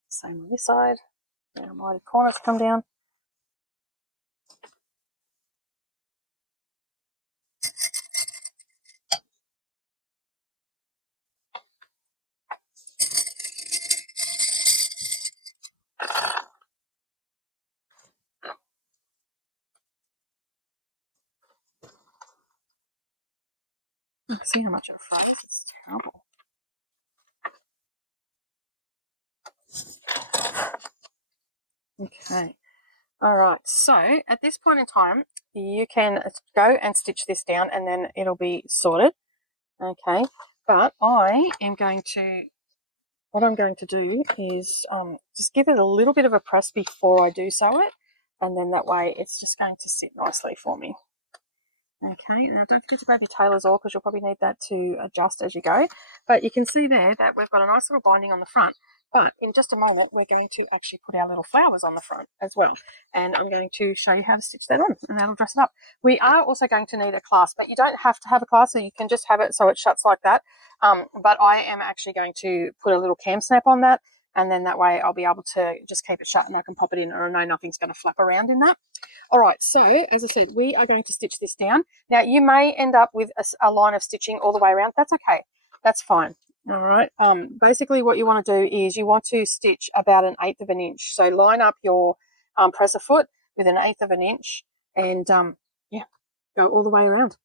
Same on this side. Now my corners come down. I can see how much I've froze. It's terrible. Okay. All right. So at this point in time, you can go and stitch this down, and then it'll be sorted. Okay. But I am going to, what I'm going to do is just give it a little bit of a press before I do sew it, and then that way it's just going to sit nicely for me. Okay, now don't forget to grab your tailor's oar, because you'll probably need that to adjust as you go. But you can see there that we've got a nice little binding on the front. But in just a moment, we're going to actually put our little flowers on the front as well. And I'm going to show you how to stitch that on, and that'll dress it up. We are also going to need a clasp, but you don't have to have a clasp, so you can just have it so it shuts like that. But I am actually going to put a little cam snap on that, and then that way I'll be able to just keep it shut, and I can pop it in, or I know nothing's going to flap around in that. All right, so as I said, we are going to stitch this down. Now, you may end up with a line of stitching all the way around. That's okay. That's fine. All right. Basically what you want to do is you want to stitch about 1/8 of an inch. So line up your presser foot with 1/8 of an inch, and yeah, go all the way around.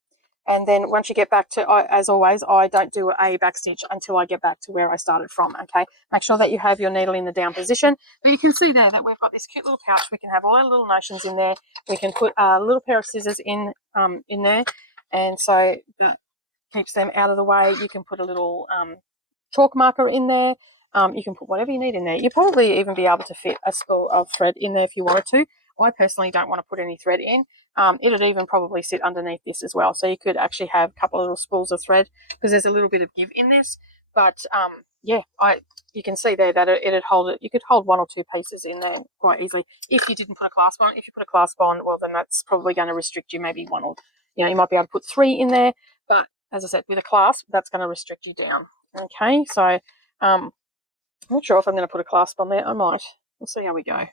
And then once you get back to, as always, I don't do a back stitch until I get back to where I started from, okay? Make sure that you have your needle in the down position. But you can see there that we've got this cute little pouch. We can have all our little notions in there. We can put a little pair of scissors in there, and so that keeps them out of the way. You can put a little chalk marker in there. You can put whatever you need in there. You'll probably even be able to fit a spool of thread in there if you wanted to. I personally don't want to put any thread in. It'd even probably sit underneath this as well. So you could actually have a couple of little spools of thread because there's a little bit of give in this. But yeah, you can see there that it'd hold it. You could hold 1 or 2 pieces in there quite easily if you didn't put a clasp on. If you put a clasp on, well, then that's probably going to restrict you. Maybe 1 or, you might be able to put 3 in there. But as I said, with a clasp, that's going to restrict you down. Okay, so I'm not sure if I'm going to put a clasp on there. I might. We'll see how we go.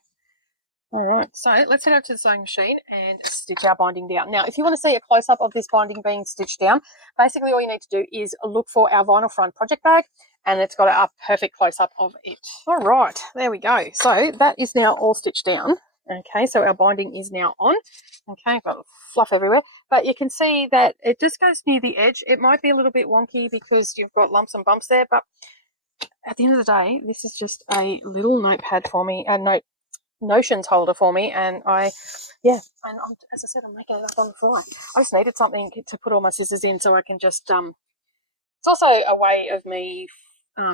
All right, so let's head over to the sewing machine and stitch our binding down. Now, if you want to see a close-up of this binding being stitched down, basically all you need to do is look for our vinyl front project bag, and it's got a perfect close-up of it. All right, there we go. So that is now all stitched down. Okay, so our binding is now on. Okay, got fluff everywhere, but you can see that it just goes near the edge. It might be a little bit wonky because you've got lumps and bumps there, but at the end of the day, this is just a little notepad for me, a notions holder for me, and as I said, I'm making it up on the fly. I just needed something to put all my scissors in so I can just it's also a way of me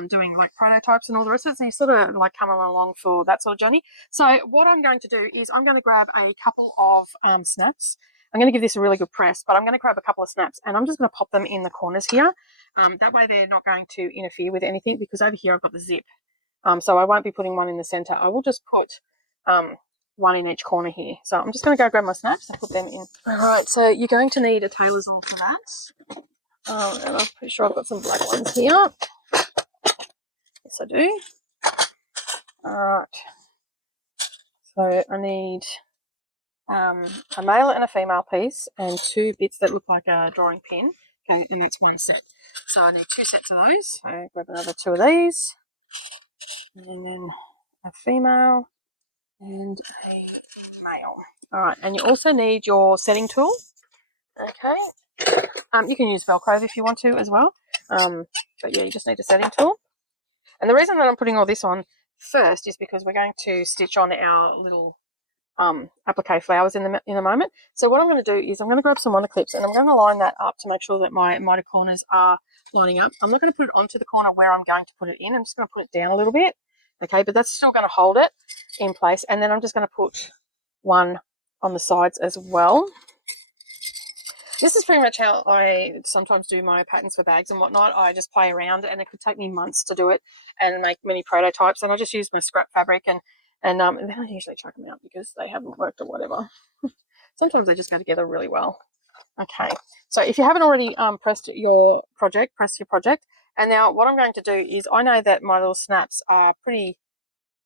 doing like prototypes and all the rest of it, so you sort of like coming along for that sort of journey. So what I'm going to do is I'm going to grab a couple of snaps. I'm going to give this a really good press, but I'm going to grab a couple of snaps and I'm just going to pop them in the corners here. That way they're not going to interfere with anything, because over here I've got the zip. So I won't be putting one in the center. I will just put one in each corner here. So I'm just going to go grab my snaps and put them in. All right, so you're going to need a tailor's awl for that. And I'm pretty sure I've got some black ones here. Yes, I do. All right. So I need a male and a female piece and 2 bits that look like a drawing pin. Okay, and that's 1 set. So I need 2 sets of those. So grab another 2 of these. And then a female and a male. All right, and you also need your setting tool. Okay. You can use Velcro if you want to as well. But yeah, you just need a setting tool. And the reason that I'm putting all this on first is because we're going to stitch on our little applique flowers in a moment. So what I'm going to do is I'm going to grab some wonder clips and I'm going to line that up to make sure that my miter corners are lining up. I'm not going to put it onto the corner where I'm going to put it in. I'm just going to put it down a little bit. Okay, but that's still going to hold it in place. And then I'm just going to put one on the sides as well. This is pretty much how I sometimes do my patterns for bags and whatnot. I just play around, and it could take me months to do it and make many prototypes. And I just use my scrap fabric, and then I usually chuck them out because they haven't worked or whatever. Sometimes they just go together really well. Okay, so if you haven't already pressed your project, And now what I'm going to do is, I know that my little snaps are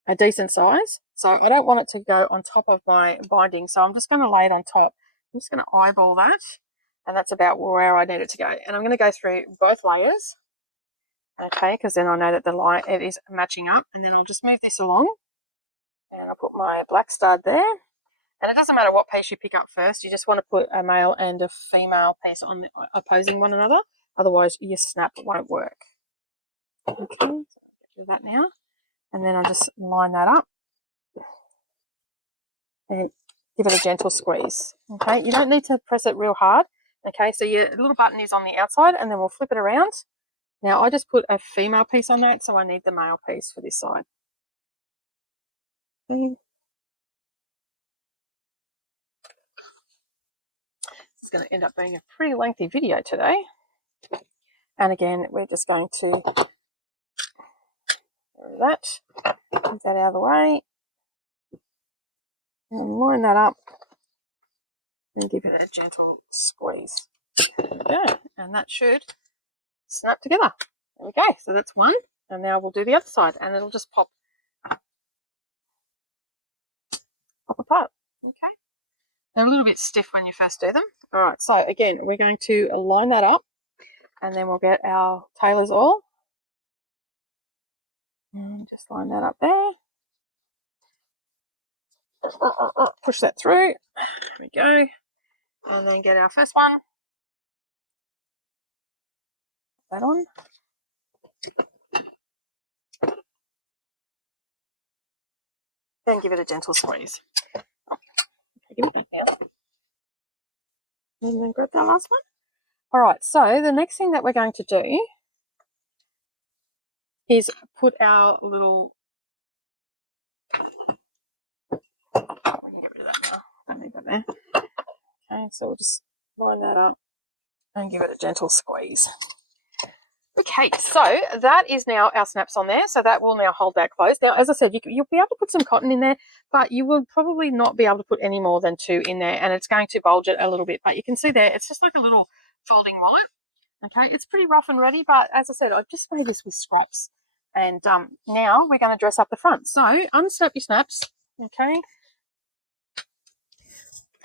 a decent size, so I don't want it to go on top of my binding. So I'm just going to lay it on top. I'm just going to eyeball that. And that's about where I need it to go. And I'm going to go through both layers, okay, because then I know that the line, it is matching up. And then I'll just move this along, and I'll put my black stud there. And it doesn't matter what piece you pick up first. You just want to put a male and a female piece on opposing one another. Otherwise, your snap won't work. Okay, so I'll do that now. And then I'll just line that up and give it a gentle squeeze. Okay, you don't need to press it real hard. Okay, so your little button is on the outside, and then we'll flip it around. Now I just put a female piece on that, so I need the male piece for this side. Okay. It's going to end up being a pretty lengthy video today. And again, we're just going to do that, get that out of the way, and line that up, and give it a gentle squeeze. There we go, and that should snap together. There we go. So that's one, and now we'll do the other side, and it'll just pop apart. Okay. They're a little bit stiff when you first do them. All right. So again, we're going to line that up, and then we'll get our tailor's awl, And just line that up there. Push that through. There we go. And then get our first one. Put that on. Then give it a gentle squeeze. Okay, give it back now. And then grab that last one. All right, so the next thing that we're going to do is put our little, we can get rid of that now. Don't need that there. Okay, so we'll just line that up and give it a gentle squeeze. Okay, so that is now our snaps on there. So that will now hold that closed. Now, as I said, you'll be able to put some cotton in there, but you will probably not be able to put any more than 2 in there, and it's going to bulge it a little bit. But you can see there, it's just like a little folding wallet. Okay, it's pretty rough and ready, but as I said, I've just made this with scraps. And now we're going to dress up the front. So unsnap your snaps, okay?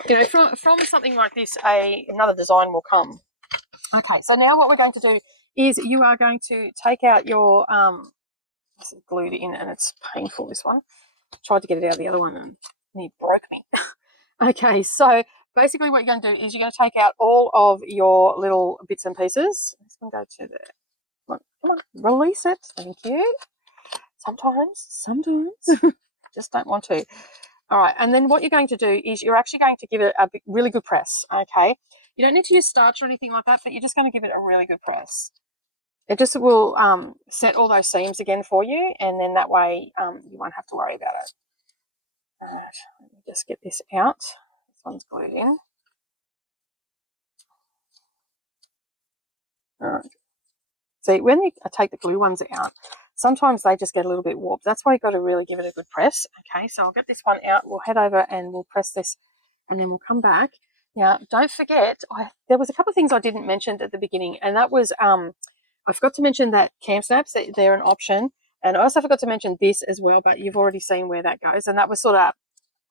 You know, from something like this, another design will come. Okay, so now what we're going to do is you are going to take out your, this is glued in and it's painful, this one. I tried to get it out of the other one and it broke me. Okay, so basically what you're going to do is you're going to take out all of your little bits and pieces. This one go to there. Come on, release it. Thank you. Sometimes, just don't want to. All right, and then what you're going to do is you're actually going to give it a really good press, okay? You don't need to use starch or anything like that, but you're just going to give it a really good press. It just will set all those seams again for you, and then that way you won't have to worry about it. All right, let me just get this out. This one's glued in. All right. See, when you take the glue ones out, sometimes they just get a little bit warped. That's why you've got to really give it a good press. Okay, so I'll get this one out. We'll head over and we'll press this, and then we'll come back. Now, don't forget, there was a couple of things I didn't mention at the beginning, and that was I forgot to mention that cam snaps, they're an option. And I also forgot to mention this as well, but you've already seen where that goes. And that was sort of,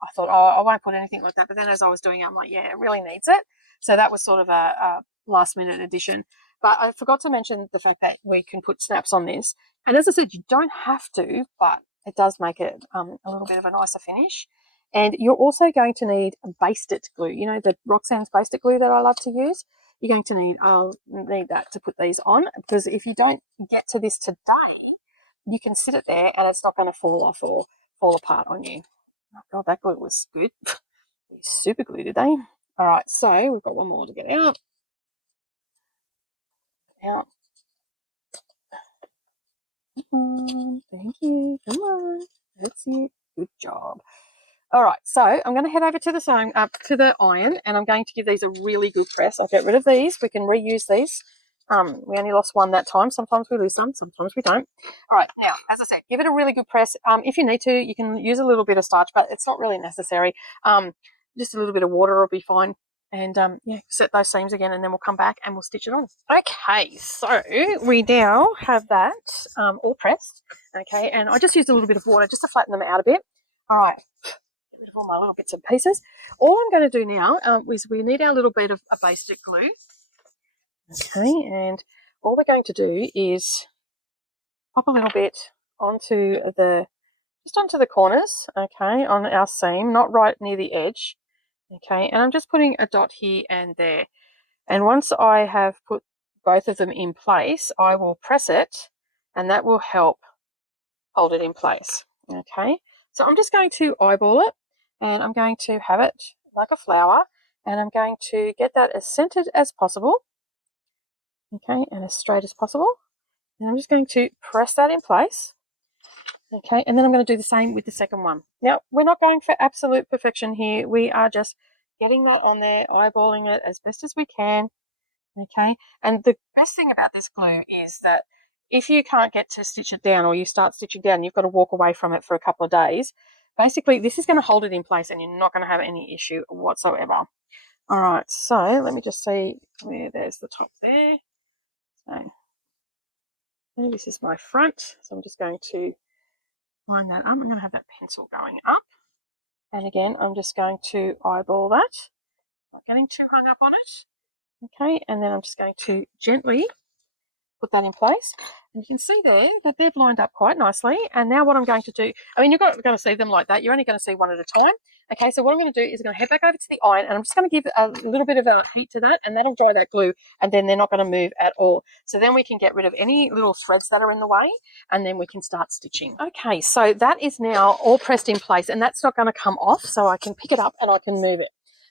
I thought, oh, I won't put anything like that. But then as I was doing it, I'm like, yeah, it really needs it. So that was sort of a last minute addition. But I forgot to mention the fact that we can put snaps on this. And as I said, you don't have to, but it does make it a little bit of a nicer finish. And you're also going to need basted glue. You know, the Roxanne's basted glue that I love to use. You're going to need, I'll need that to put these on, because if you don't get to this today, you can sit it there and it's not going to fall off or fall apart on you. Oh God, that glue was good. Super glue today. All right, so we've got one more to get out. Out. Thank you. Come on. That's it. Good job. All right, so I'm going to head over to the iron, and I'm going to give these a really good press. I'll get rid of these. We can reuse these. We only lost one that time. Sometimes we lose some, sometimes we don't. All right, now, as I said, give it a really good press. If you need to, you can use a little bit of starch, but it's not really necessary. Just a little bit of water will be fine. And yeah, set those seams again, and then we'll come back and we'll stitch it on. Okay, so we now have that all pressed. Okay, and I just used a little bit of water just to flatten them out a bit. All right, get rid of all my little bits and pieces. All I'm going to do now is we need our little bit of a basted glue. Okay, and all we're going to do is pop a little bit onto the corners, okay, on our seam, not right near the edge. Okay, and I'm just putting a dot here and there. And once I have put both of them in place, I will press it, and that will help hold it in place. Okay, so I'm just going to eyeball it, and I'm going to have it like a flower, and I'm going to get that as centered as possible. Okay, and as straight as possible. And I'm just going to press that in place. Okay, and then I'm going to do the same with the second one. Now, we're not going for absolute perfection here. We are just getting that on there, eyeballing it as best as we can. Okay, and the best thing about this glue is that if you can't get to stitch it down, or you start stitching down, you've got to walk away from it for a couple of days. Basically, this is going to hold it in place, and you're not going to have any issue whatsoever. All right, so let me just see where there's the top there. So this is my front, so I'm just going to line that up. I'm going to have that pencil going up, and again I'm just going to eyeball that, not getting too hung up on it. Okay, and then I'm just going to gently put that in place. And you can see there that they've lined up quite nicely. And now what I'm going to do, I mean, you're not going to see them like that. You're only going to see one at a time. Okay, so what I'm going to do is I'm going to head back over to the iron, and I'm just going to give a little bit of a heat to that, and that'll dry that glue, and then they're not going to move at all. So then we can get rid of any little threads that are in the way, and then we can start stitching. Okay, so that is now all pressed in place, and that's not going to come off, so I can pick it up and I can move it.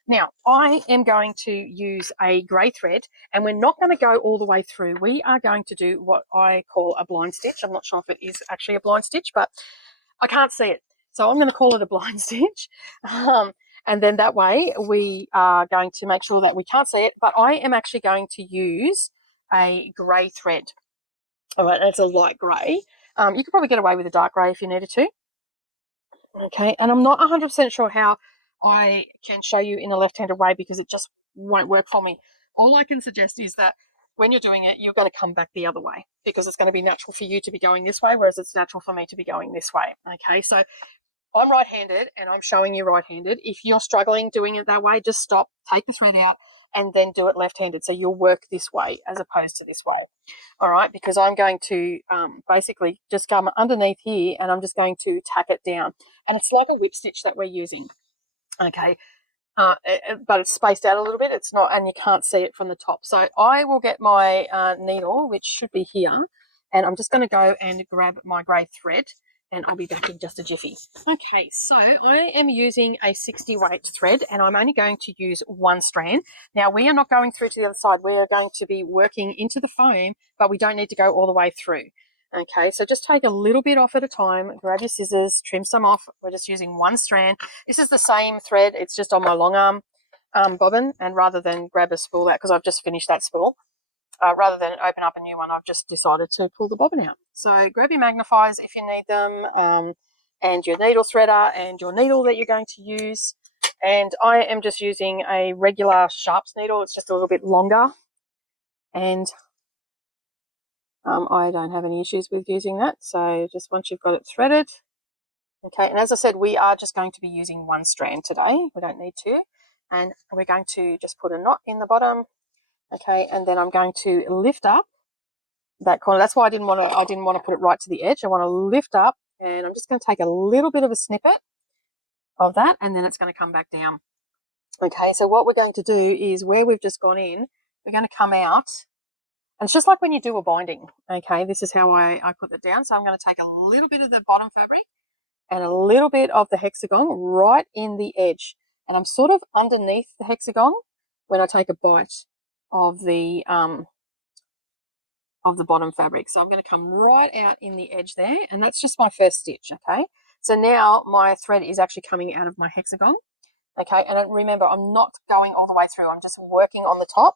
Now, I am going to use a grey thread, and we're not going to go all the way through. We are going to do what I call a blind stitch. I'm not sure if it is actually a blind stitch, but I can't see it. So I'm going to call it a blind stitch. And then that way we are going to make sure that we can't see it, but I am actually going to use a grey thread. All right, it's a light grey. You could probably get away with a dark grey if you needed to. Okay, and I'm not 100% sure how I can show you in a left-handed way because it just won't work for me. All I can suggest is that when you're doing it, you're going to come back the other way because it's going to be natural for you to be going this way, whereas it's natural for me to be going this way. Okay, so I'm right-handed and I'm showing you right-handed. If you're struggling doing it that way, just stop, take the thread out, and then do it left-handed. So you'll work this way as opposed to this way. All right, because I'm going to basically just come underneath here and I'm just going to tack it down. And it's like a whip stitch that we're using. Okay, but it's spaced out a little bit. It's not, and you can't see it from the top. So I will get my needle, which should be here, and I'm just going to go and grab my grey thread, and I'll be back in just a jiffy. Okay, so I am using a 60 weight thread, and I'm only going to use one strand. Now, we are not going through to the other side. We are going to be working into the foam, but we don't need to go all the way through. Okay, so just take a little bit off at a time, grab your scissors, trim some off. We're just using one strand. This is the same thread, it's just on my long arm bobbin, and rather than grab a spool out, because I've just finished that spool, rather than open up a new one, I've just decided to pull the bobbin out. So grab your magnifiers if you need them, and your needle threader and your needle that you're going to use. And I am just using a regular sharps needle. It's just a little bit longer, and I don't have any issues with using that. So just once you've got it threaded, okay, and as I said, we are just going to be using one strand today. We don't need two. And we're going to just put a knot in the bottom, okay, and then I'm going to lift up that corner. That's why I didn't want to put it right to the edge. I want to lift up, and I'm just going to take a little bit of a snippet of that, and then it's going to come back down. Okay, so what we're going to do is where we've just gone in, we're going to come out. And it's just like when you do a binding, okay? This is how I put it down. So I'm going to take a little bit of the bottom fabric and a little bit of the hexagon right in the edge. And I'm sort of underneath the hexagon when I take a bite of the bottom fabric. So I'm going to come right out in the edge there, and that's just my first stitch, okay? So now my thread is actually coming out of my hexagon, okay? And remember, I'm not going all the way through. I'm just working on the top.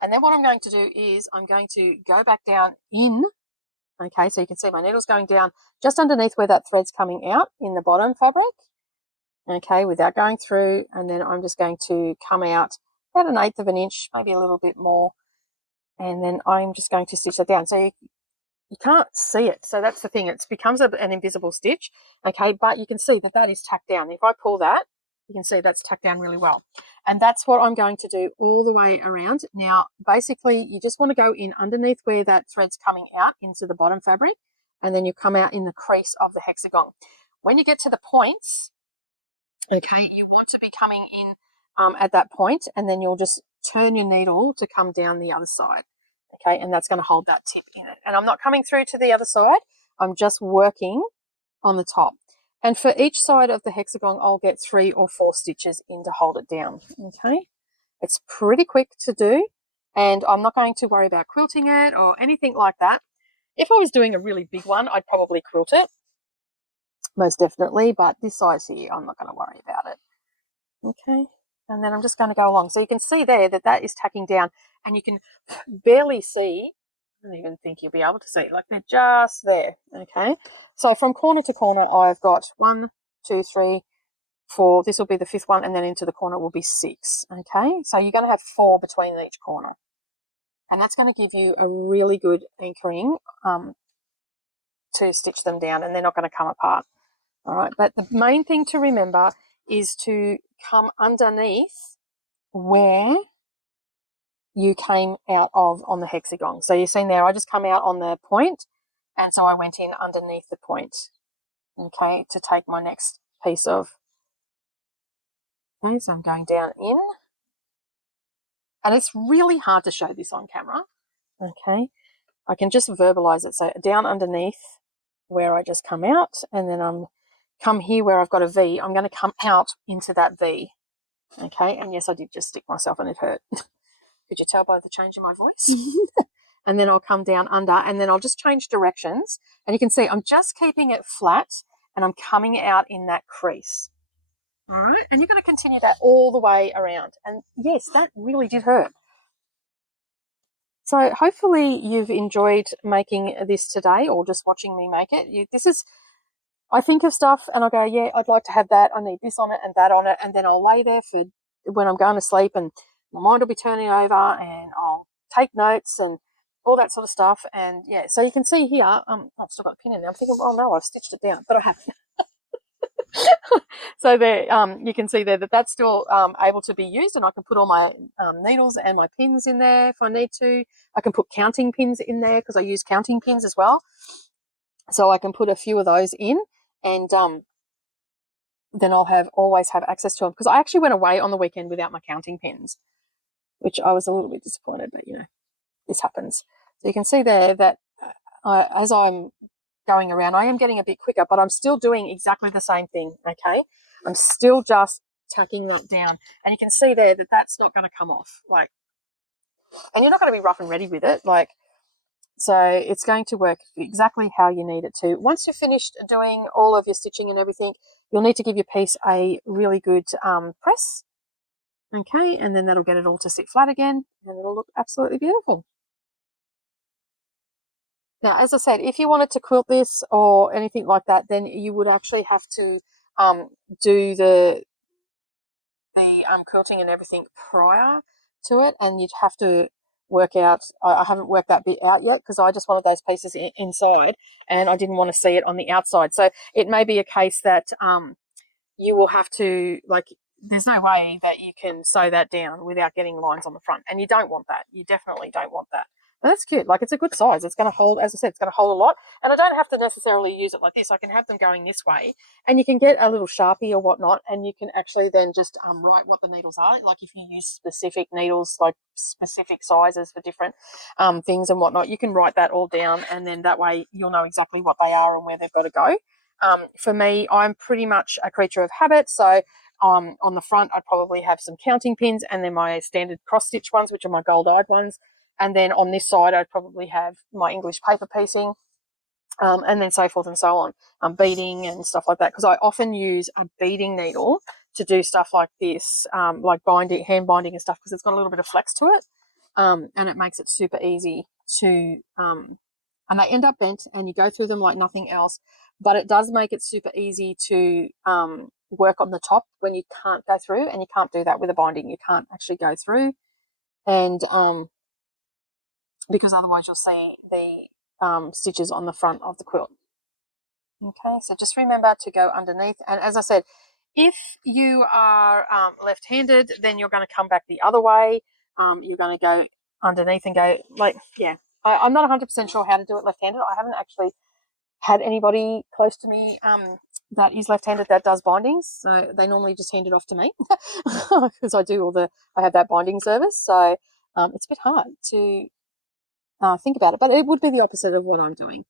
And then what I'm going to do is I'm going to go back down in, okay, so you can see my needle's going down just underneath where that thread's coming out in the bottom fabric, okay, without going through. And then I'm just going to come out about 1/8 of an inch, maybe a little bit more. And then I'm just going to stitch that down. So you can't see it. So that's the thing. It becomes an invisible stitch, okay, but you can see that that is tacked down. If I pull that, you can see that's tacked down really well. And that's what I'm going to do all the way around. Now, basically, you just want to go in underneath where that thread's coming out into the bottom fabric, and then you come out in the crease of the hexagon. When you get to the points, okay, you want to be coming in at that point, and then you'll just turn your needle to come down the other side, okay, and that's going to hold that tip in it. And I'm not coming through to the other side. I'm just working on the top. And for each side of the hexagon, I'll get 3 or 4 stitches in to hold it down, okay? It's pretty quick to do, and I'm not going to worry about quilting it or anything like that. If I was doing a really big one, I'd probably quilt it, most definitely, but this size here, I'm not going to worry about it, okay? And then I'm just going to go along. So you can see there that that is tacking down, and you can barely see. I don't even think you'll be able to see it. Like, they're just there, okay? So from corner to corner, I've got 1, 2, 3, 4. This will be the 5th one, and then into the corner will be 6, okay? So you're going to have 4 between each corner. And that's going to give you a really good anchoring to stitch them down, and they're not going to come apart, all right? But the main thing to remember is to come underneath where you came out of on the hexagon. So you've seen there, I just come out on the point, and so I went in underneath the point, okay, to take my next piece of, okay, so I'm going down in, and it's really hard to show this on camera, okay. I can just verbalize it. So down underneath where I just come out, and then I'm come here where I've got a V, I'm going to come out into that V, okay. And yes, I did just stick myself and it hurt. Could you tell by the change in my voice? And then I'll come down under, and then I'll just change directions, and you can see I'm just keeping it flat, and I'm coming out in that crease. All right, and you're going to continue that all the way around, and yes, that really did hurt. So hopefully you've enjoyed making this today, or just watching me make it. This is, I think of stuff and I go, yeah, I'd like to have that. I need this on it and that on it. And then I'll lay there for when I'm going to sleep, and my mind will be turning over, and I'll take notes and all that sort of stuff. And yeah, so you can see here, I've still got a pin in there. I'm thinking, oh no, I've stitched it down, but I haven't. So there, you can see there that that's still able to be used, and I can put all my needles and my pins in there if I need to. I can put counting pins in there because I use counting pins as well. So I can put a few of those in, and then I'll always have access to them, because I actually went away on the weekend without my counting pins, which I was a little bit disappointed, but this happens. So you can see there that as I'm going around, I am getting a bit quicker, but I'm still doing exactly the same thing, okay? I'm still just tacking that down, and you can see there that that's not going to come off, and you're not going to be rough and ready with it, so it's going to work exactly how you need it to. Once you're finished doing all of your stitching and everything, you'll need to give your piece a really good press, okay, and then that'll get it all to sit flat again, and it'll look absolutely beautiful. Now, as I said, if you wanted to quilt this or anything like that, then you would actually have to do the quilting and everything prior to it, and you'd have to work out, I haven't worked that bit out yet, because I just wanted those pieces inside, and I didn't want to see it on the outside. So it may be a case that you will have to, there's no way that you can sew that down without getting lines on the front, and you don't want that. You definitely don't want that. But that's cute. It's a good size. It's going to hold, as I said, it's going to hold a lot. And I don't have to necessarily use it like this. I can have them going this way, and you can get a little Sharpie or whatnot, and you can actually then just write what the needles are. Like if you use specific needles, like specific sizes for different things and whatnot, you can write that all down, and then that way you'll know exactly what they are and where they've got to go. For me, I'm pretty much a creature of habit, so on the front I'd probably have some counting pins, and then my standard cross stitch ones, which are my gold-eyed ones, and then on this side I'd probably have my English paper piecing, and then so forth and so on, beading and stuff like that, because I often use a beading needle to do stuff like this, like binding, hand binding and stuff, because it's got a little bit of flex to it, and it makes it super easy to and they end up bent, and you go through them like nothing else, but it does make it super easy to work on the top when you can't go through, and you can't do that with a binding. You can't actually go through, and because otherwise you'll see the stitches on the front of the quilt. Okay, so just remember to go underneath, and as I said, if you are left-handed, then you're going to come back the other way. You're going to go underneath and go I'm not 100% sure how to do it left-handed. I haven't actually had anybody close to me that is left-handed that does bindings, so they normally just hand it off to me because I have that binding service, so it's a bit hard to think about it, but it would be the opposite of what I'm doing.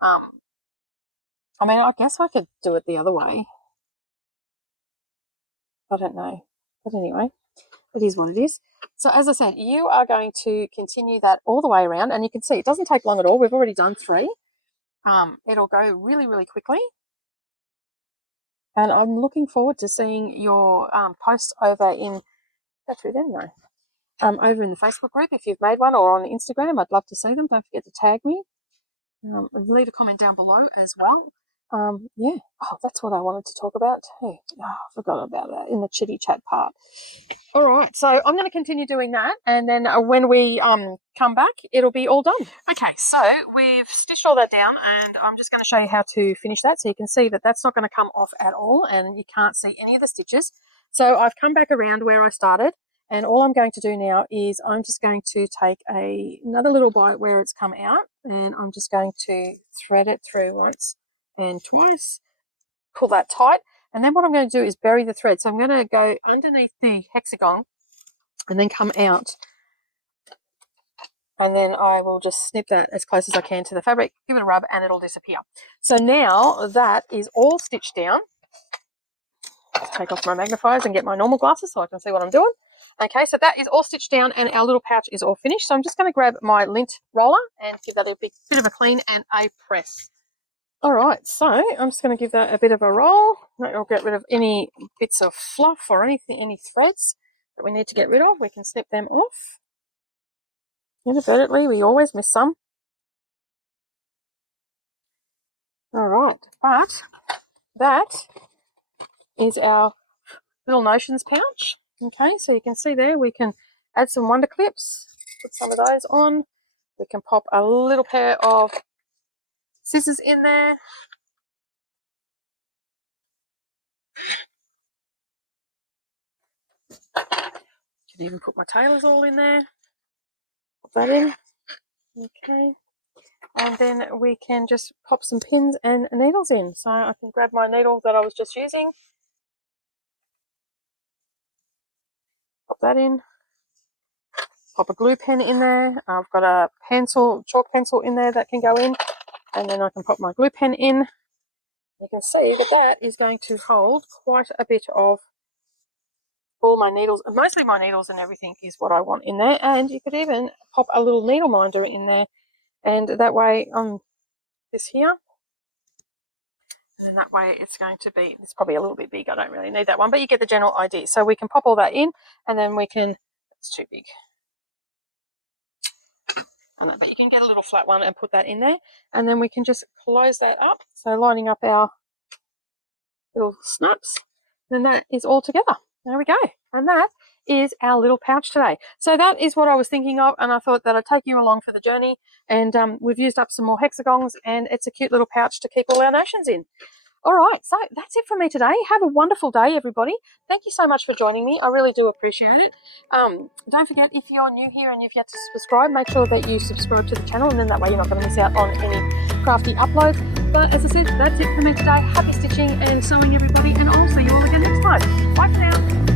I guess I could do it the other way. I don't know, but anyway, it is what it is. So as I said, you are going to continue that all the way around, and you can see it doesn't take long at all. We've already done 3. It'll go really, really quickly. And I'm looking forward to seeing your posts over in, over in the Facebook group if you've made one, or on Instagram. I'd love to see them. Don't forget to tag me. Leave a comment down below as well. That's what I wanted to talk about too. I forgot about that in the chitty chat part. All right, so I'm going to continue doing that, and then when we come back, it'll be all done. Okay, so we've stitched all that down, and I'm just going to show you how to finish that, so you can see that that's not going to come off at all, and you can't see any of the stitches. So I've come back around where I started, And all I'm going to do now is I'm just going to take another little bite where it's come out, and I'm just going to thread it through once and twice, pull that tight, and then what I'm going to do is bury the thread. So I'm going to go underneath the hexagon and then come out, and then I will just snip that as close as I can to the fabric, give it a rub, and it'll disappear. So now that is all stitched down. Just take off my magnifiers and get my normal glasses so I can see what I'm doing. Okay, so that is all stitched down and our little pouch is all finished. So I'm just going to grab my lint roller and give that a bit of a clean and a press. All right, so I'm just going to give that a bit of a roll. That'll get rid of any bits of fluff or anything, any threads that we need to get rid of. We can snip them off. Inadvertently, we always miss some. All right, but that is our little notions pouch. Okay, so you can see there we can add some wonder clips, put some of those on. We can pop a little pair of scissors in there. Can even put my tailors all in there. Pop that in. Okay. And then we can just pop some pins and needles in. So I can grab my needle that I was just using. Pop that in. Pop a glue pen in there. I've got a pencil, chalk pencil in there that can go in. And then I can pop my glue pen in. You can see that that is going to hold quite a bit of all my needles. Mostly my needles and everything is what I want in there. And you could even pop a little needle minder in there. And that way on this here. And then that way it's going to be, it's probably a little bit big. I don't really need that one, but you get the general idea. So we can pop all that in and then we can, it's too big. But you can get a little flat one and put that in there. And then we can just close that up. So lining up our little snaps. And that is all together. There we go. And that is our little pouch today. So that is what I was thinking of, and I thought that I'd take you along for the journey. And we've used up some more hexagons, and it's a cute little pouch to keep all our notions in. All right, so that's it from me today. Have a wonderful day, everybody. Thank you so much for joining me. I really do appreciate it. Don't forget, if you're new here and you've yet to subscribe, make sure that you subscribe to the channel, and then that way you're not going to miss out on any crafty uploads. But as I said, that's it from me today. Happy stitching and sewing, everybody, and I'll see you all again next time. Bye for now.